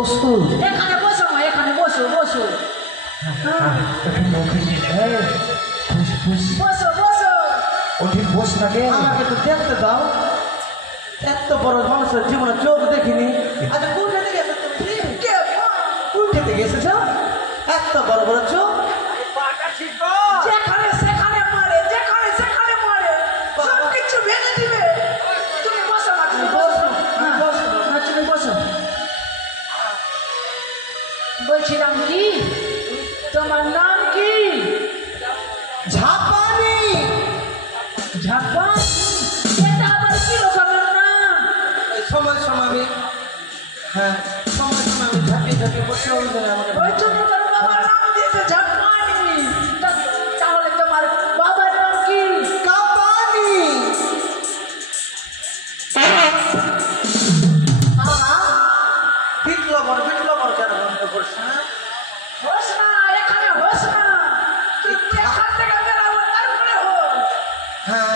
অসুর। এখানে বসো মা, এখানে বসো বসো বসো বসো। ওটি বস না কে? আমাকে তো দেখতে দাও, এত বড় মানুষের জীবনে চোখ দেখিনি। আচ্ছা কোন খেতে গেছো তুমি? কে কোন খেতে গেছো? এত বড় বড় চোখ। যেখানে সেখানে মারে, যেখানে সেখানে মারে, সব কিছু ভেঙে দিবে। তুমি বসো মা, তুমি বসো। হ্যাঁ, বসো। হ্যাঁ, তুমি বসো। বলছিলাম কি, তোমার নাম কি? ঝাপানি। হ্যাঁ সময় সময় আমি ঝাঁপিয়ে ঝাঁপিয়ে বসে বলতে আমাকে ওই জন্য তোর বাবার নাম দিয়েছে ঝাটমানি। তাহলে তোমার বাবার নাম কি? কাপানি। বিপ্লবর বিপ্লবর কেন বন্ধ করছে না? হোস না, এখানে হোস না। তুই এখান থেকে বেরাবো, তারপরে হোস। হ্যাঁ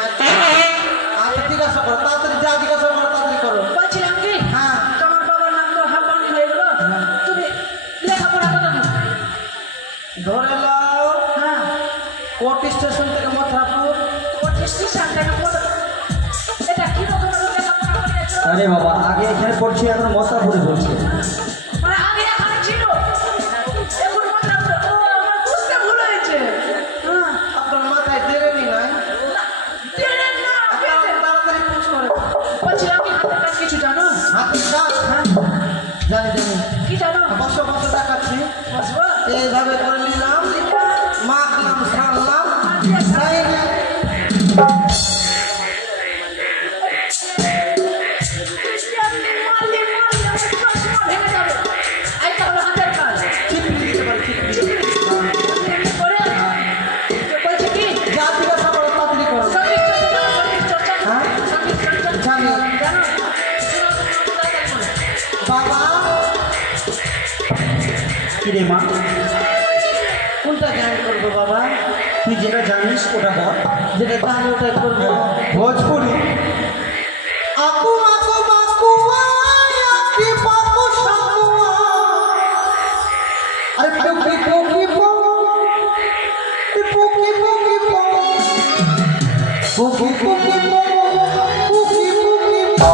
আচ্ছা জিজ্ঞাসা করো তাড়াতাড়ি, যা জিজ্ঞাসা করো তাড়াতাড়ি করো। বলছিলাম কি, হ্যাঁ তোমার বাবার নাম তো হাব্বানি হয়ে গেল। তুমি লেখাপড়া করো না? ধরে নাও হ্যাঁ, কোর্ট স্টেশন থেকে মথুরাপুর। কোর্ট স্টেশন থেকে বলো। এটা কি রকমের লেখাপড়া করিয়েছো? আরে বাবা, আগে এখানে পড়ছি, এখন মশাপুরে পড়ছি। মানে আগে এখানে ছিল, এখন মতলব ও আমার বুঝতে ভুল হয়েছে। হ্যাঁ, আপনার মাথায় দেরেনি নাই? ট্রেনের না, পেটে। তাড়াতাড়ি পুছ করে। বলছিলাম কি, হাতের কাজ কিছু জানো? হাতের কাজ? হ্যাঁ, জানি জানি। কি জানো? বসো বসো দেখাচ্ছি। বসবো? এইভাবে করে নিলাম, মাখলাম, ছাড়লাম, সাইড। মারলে আমার চশমা ভেঙে যাবে। এই তাহলে হাতের কাজ। চিপড়ি দিতে পারি, চিপড়ি। এমনি করে বলছে কি, যা জিজ্ঞাসা করো তাড়াতাড়ি করো। সঙ্গীত চর্চা জানো? সঙ্গীত চর্চা? হ্যাঁ? সঙ্গীত চর্চা জানি। জানো? শোনাও তো, শোনাও তো, তাড়াতাড়ি করে। বাবা কিরে মা, কোনটা গান করবো বাবা? তুই যেটা জানিস ওটা বল। যেটা জানি ওটাই করবো। ভোজপুরি। আকু আকু বাকুয়া, আকি বাকু সাকুয়া। আরে পুকি পুকি পো, পুকি পুকি পো, পুকি পুকি পো, পুকি পুকি পো, পুকি পুকি পো, পুকি পুকি পো।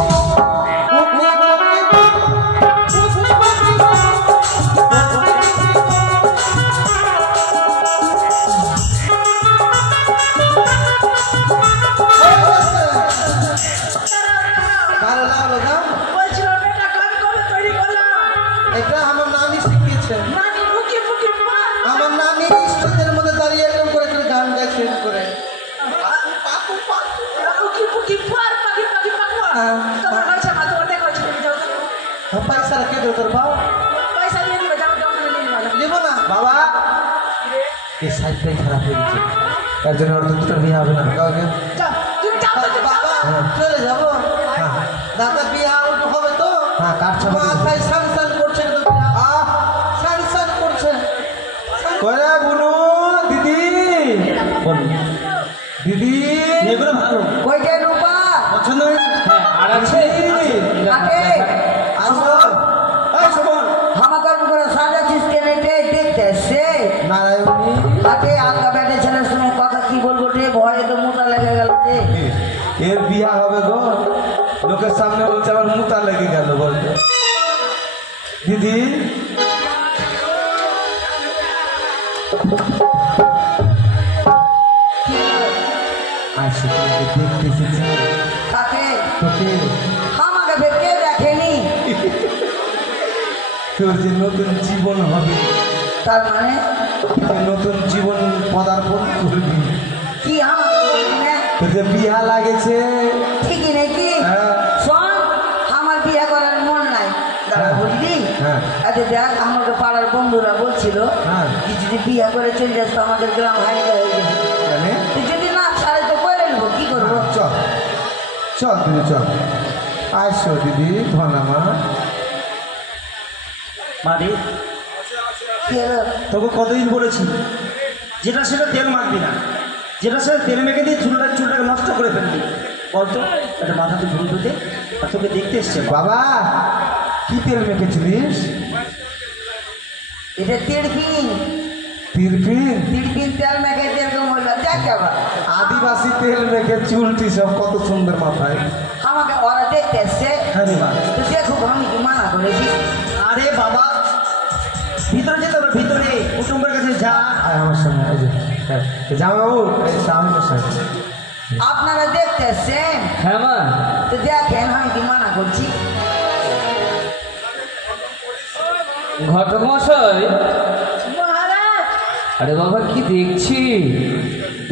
ভালো লাগলো না? বলছিলাম এটা গান কবে তৈরি করলাম? এটা আমার নানি শিখিয়েছে। নানি মুখে মুখে মার। আমার নানি স্টেজের মধ্যে দাঁড়িয়ে এরকম করে করে গান গাইছে করে। মুখে মুখে মার, পাখি পাখি পাকুয়া। হ্যাঁ। তোমার হয়েছে মা, তোমার দেখা হয়েছে, তুমি যাও তো। পয়সা রেখে দেবো তোর বাবা। পয়সা নিয়ে নিবে, যাও যাও, নিয়ে নিবে, যাও। নেবো না বাবা এই সাইডটাই খারাপ হয়ে গেছে, তার জন্য ওর দুধটা বিয়ে হবে না কাউকে। যাও, তুমি যাও তো, তুমি যাও। বাবা চলে যাবো। হ্যাঁ দাদা বিয়ে হবে তো? হ্যাঁ কাঠ ছাপা মাথায় সান সান করছে কিন্তু। সান সান করছে। করে বুনু দিদি, বল। দিদি এগুলো ভালো কইতে রূপা পছন্দ হয়েছে। হ্যাঁ, আর আছে? আগে আসো। এই শোভন, হামাকার করে সাজা চিস্টেনে দেখতে সে নারায়ণী হাতে আঁকা বেটে ছেলের সঙ্গে কথা কি বলবো রে, ভয়ে তো মোটা লেগে গেল রে। এর বিয়া হবে গো, লোকের সামনে বলছে আমার মুতা লেগে গেল বলতে। দিদি আজকে তোমাকে দেখতে এসেছি। তাকে তোকে আমাকে ভেবে দেখেনি, তোর যে নতুন জীবন হবে, তার মানে যে নতুন জীবন পদার্পণ করবি, কি আমাকে বলবি না? তোর যে বিয়া লাগেছে। ঠিকই নাকি? হ্যাঁ। শোন, আমার বিয়ে করার মন নাই, দাদা হ্যাঁ। বুঝলি? হ্যাঁ। আচ্ছা দেখ, আমাকে পাড়ার বন্ধুরা বলছিল হ্যাঁ। তুই যদি বিয়ে করে চলে যাস তো আমাদের গ্রাম হারিয়ে হয়ে যাবে। জানে তুই যদি না ছাড়ে তো করে নেবো, কি করবো? চল চল দিদি চল, আসো দিদি ধনামা। মারে কি হলো? তোকে কতদিন বলেছি যেটা সেটা তেল মাখবি না, যেটা সেটা তেল মেখে দিয়ে চুলটাকে নষ্ট করে ফেলবি। বলতো একটা মাথাতে ঝুল ধুতে, আর তোকে দেখতে এসছে। বাবা কি তেল মেখেছিলিস? এটা তিরপিন, তিরপিন তিরপিন তেল মেখে যেরকম হইলো দেখ আবার। আদিবাসী তেল মেখে চুলটি সব কত সুন্দর মাথায়। আমাকে ওরা দেখতে এসছে, আরে বাবা, তো দেখুক, আমি কি মানা করেছি? আরে বাবা ভিতরে যেতে হবে, ভিতরে কুটুম্বের কাছে যা। আয় আমার সঙ্গে, এই যে হ্যাঁ জামাইবাবু সামনের সাইডে। আপনারা দেখতে এসছেন হ্যাঁ মা, তো দেখেন, আমি কি মানা করছি? ঘটক মশাই। মহারাজ, আরে বাবা কি দেখছি,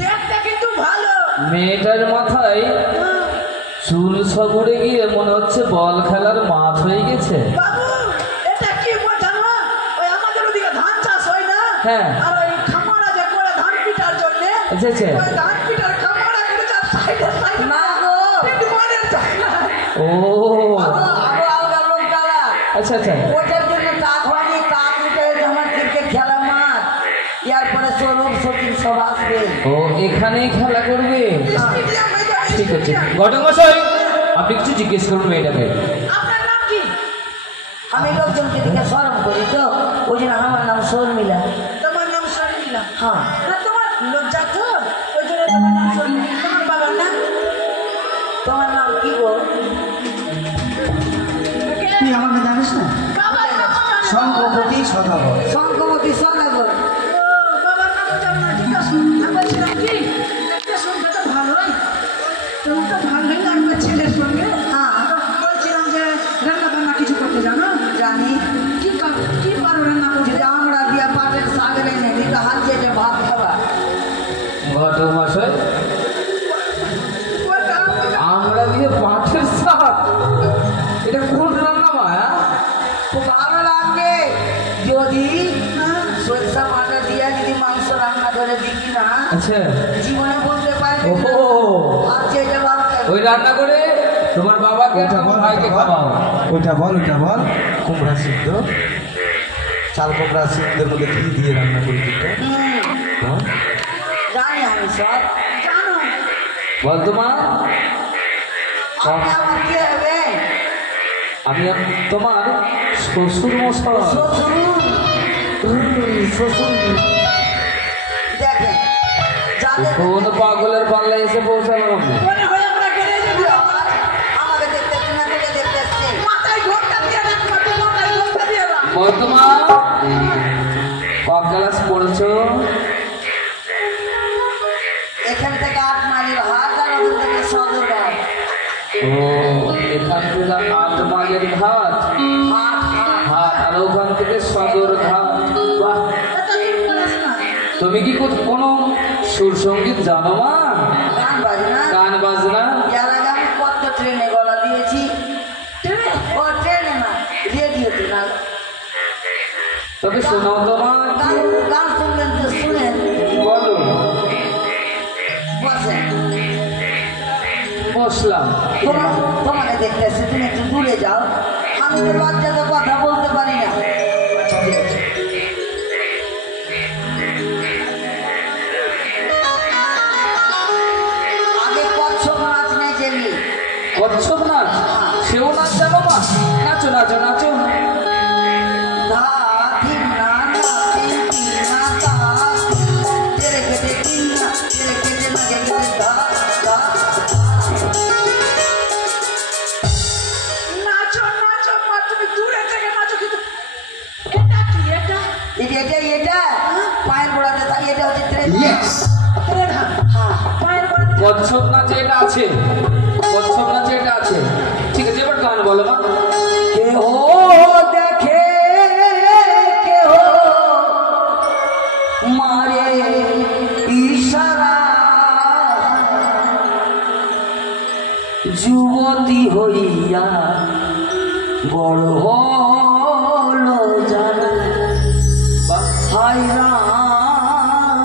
দেখতে কিন্তু ভালো। মেয়েটার মাথায় চুল সব উড়ে গিয়ে মনে হচ্ছে বল খেলার মাঠ হয়ে গেছে। বাবু হ্যাঁ। আর ওই খামারা যে করে ধান পিটার জন্য আচ্ছা আচ্ছা ওই ধান পিটার খামারা করে যা সাইডে সাইডে না গো পিট মারে যায় না। ও আলগা লোক দাদা আচ্ছা আচ্ছা ওটার জন্য টাক হয়নি, টাক উঠে আমার ক্রিকেট খেলা মাঠ, এরপরে সৌরভ সতীন সব আসবে। ও এখানেই খেলা করবে, স্টেডিয়াম হয়ে যাবে, ঠিক আছে। স্টেডিয়াম। ঘটক মশাই আপনি কিছু জিজ্ঞেস করুন মেয়েটাকে। আপনার নাম কি? আমি লোকজনকে দিকে স্মরণ করি তো, ওই জন্য আমার নাম শর্মিলা। তোমার নাম শর্মিলা? হ্যাঁ। না তোমার লজ্জা তো, ওই জন্য তোমার নাম শর্মিলা। তোমার বাবার নাম? তোমার নাম কি গো? তুই আমাকে জানিস না? বাবার নাম জানো? শঙ্করপতি সদাগর। শঙ্করবতী সদাগর। ও, বাবার নাম জানো না? ঠিক আছে। আমি বলছিলাম কি, দেখতে শুনতে তো ভালোই। তুমি তো ভালোই লাগবে ছেলের সঙ্গে। হ্যাঁ বলছিলাম যে রান্না বান্না কিছু করতে জানো? জানি। কি পারো রান্না করতে? যদি আমরা দিয়া পাটের সাগরে নেই তো হাত দিয়ে ভাত খাবা। ঘটক মশাই ওটা আমরা দিয়ে পাঠের শাক, এটা কোন রান্না মা? খুব ভালো লাগবে যদি সরিষা বাটা দিয়া যদি মাংস রান্না করে দিকি না, আচ্ছা জীবনে বলতে পারবে ও না। আর যেটা ভাত খাবে। ওই রান্না করে তোমার বাবাকে তোমার ভাইকে খাওয়াও। ওইটা বল কুমড়া সিদ্ধ, চাল কুমড়া সিদ্ধের মধ্যে ঘি দিয়ে রান্না করে দিতে। হুম, জানি আমি সব। জানো? বল তোমা আপনি আমার কি হবে? আমি তোমার শ্বশুর মশাই। শ্বশুর। শ্বশুর। দেখেন যাদের কোন পাগলের পাল্লায় এসে পৌঁছালাম আমি। মনে হয় আমরা গেলে যাবো। আমাকে দেখতে এসছে না, তোকে দেখতে এসছে। মাথায় ঘোরটা দিয়ে রাখ, মাথায় ঘোরটা দিয়ে রাখ। বল তোমা ক ক্লাস পড়েছো? এখান থেকে 8 মাইলের হাট আর ওখান থেকে সদরঘাট। ও এখান থেকে 8 মাইলের ঘাট, হাট হাট। হাট, আর ওখান থেকে সদর ঘাট। বাহ, এটা কি বলিস না? তুমি কি কোনো সুর সঙ্গীত জানো মা? গান বাজনা। গান বাজনা? এর আগে আমি কত ট্রেনে গলা দিয়েছি। ট্রেনে? ও ট্রেনে না, রেডিওতে না। তবে শোনাও তোমার। গান গান শুনলেন তো শুনেন। বলো। বসেন। বসলাম। তোমাকে দেখতে এসছে, তুমি একটু দূরে যাও। আমি তো লজ্জাতে কথা বলতে পারি না। ঠিক আছে। আগে কচ্ছপ নাচ নেচেলি। কচ্ছপ নাচ? সেও নাচ জানো মা? নাচো নাচো নাচো। ধা ধিম না ধা ধিম ধিম না ধা তেরে কেটে ধিম না তেরে কেটে না কেটে ধা ধা। নাচো নাচো মা, তুমি দূরে থেকে নাচো, কিন্তু এটা কি? এটা এটা পায়ের গোড়াতে থাকে, এটা হচ্ছে ট্রেন। ট্রেন? হ্যাঁ। পায়ের বাড়ি? কচ্ছপ নাচে এটা আছে, কচ্ছপ নাচে এটা আছে। ঠিক আছে, এবার গান বলো মা। কেহ দেখে কেহ মারে ইশারা, যুবতী হইয়া বড় হলো যারা। হায় রাম,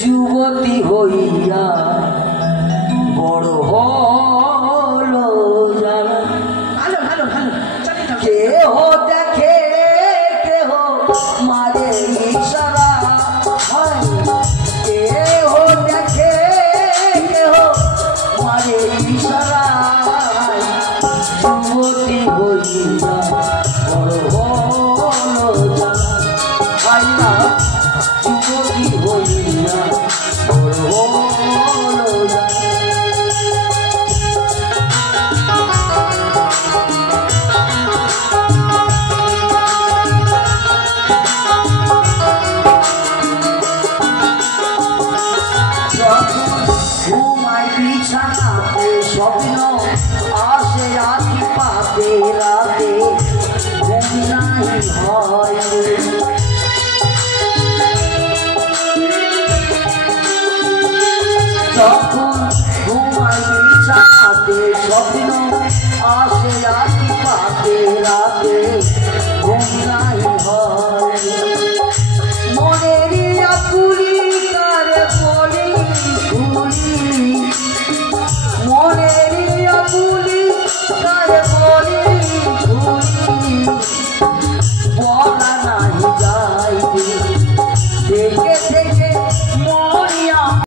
যুবতী হইয়া বড়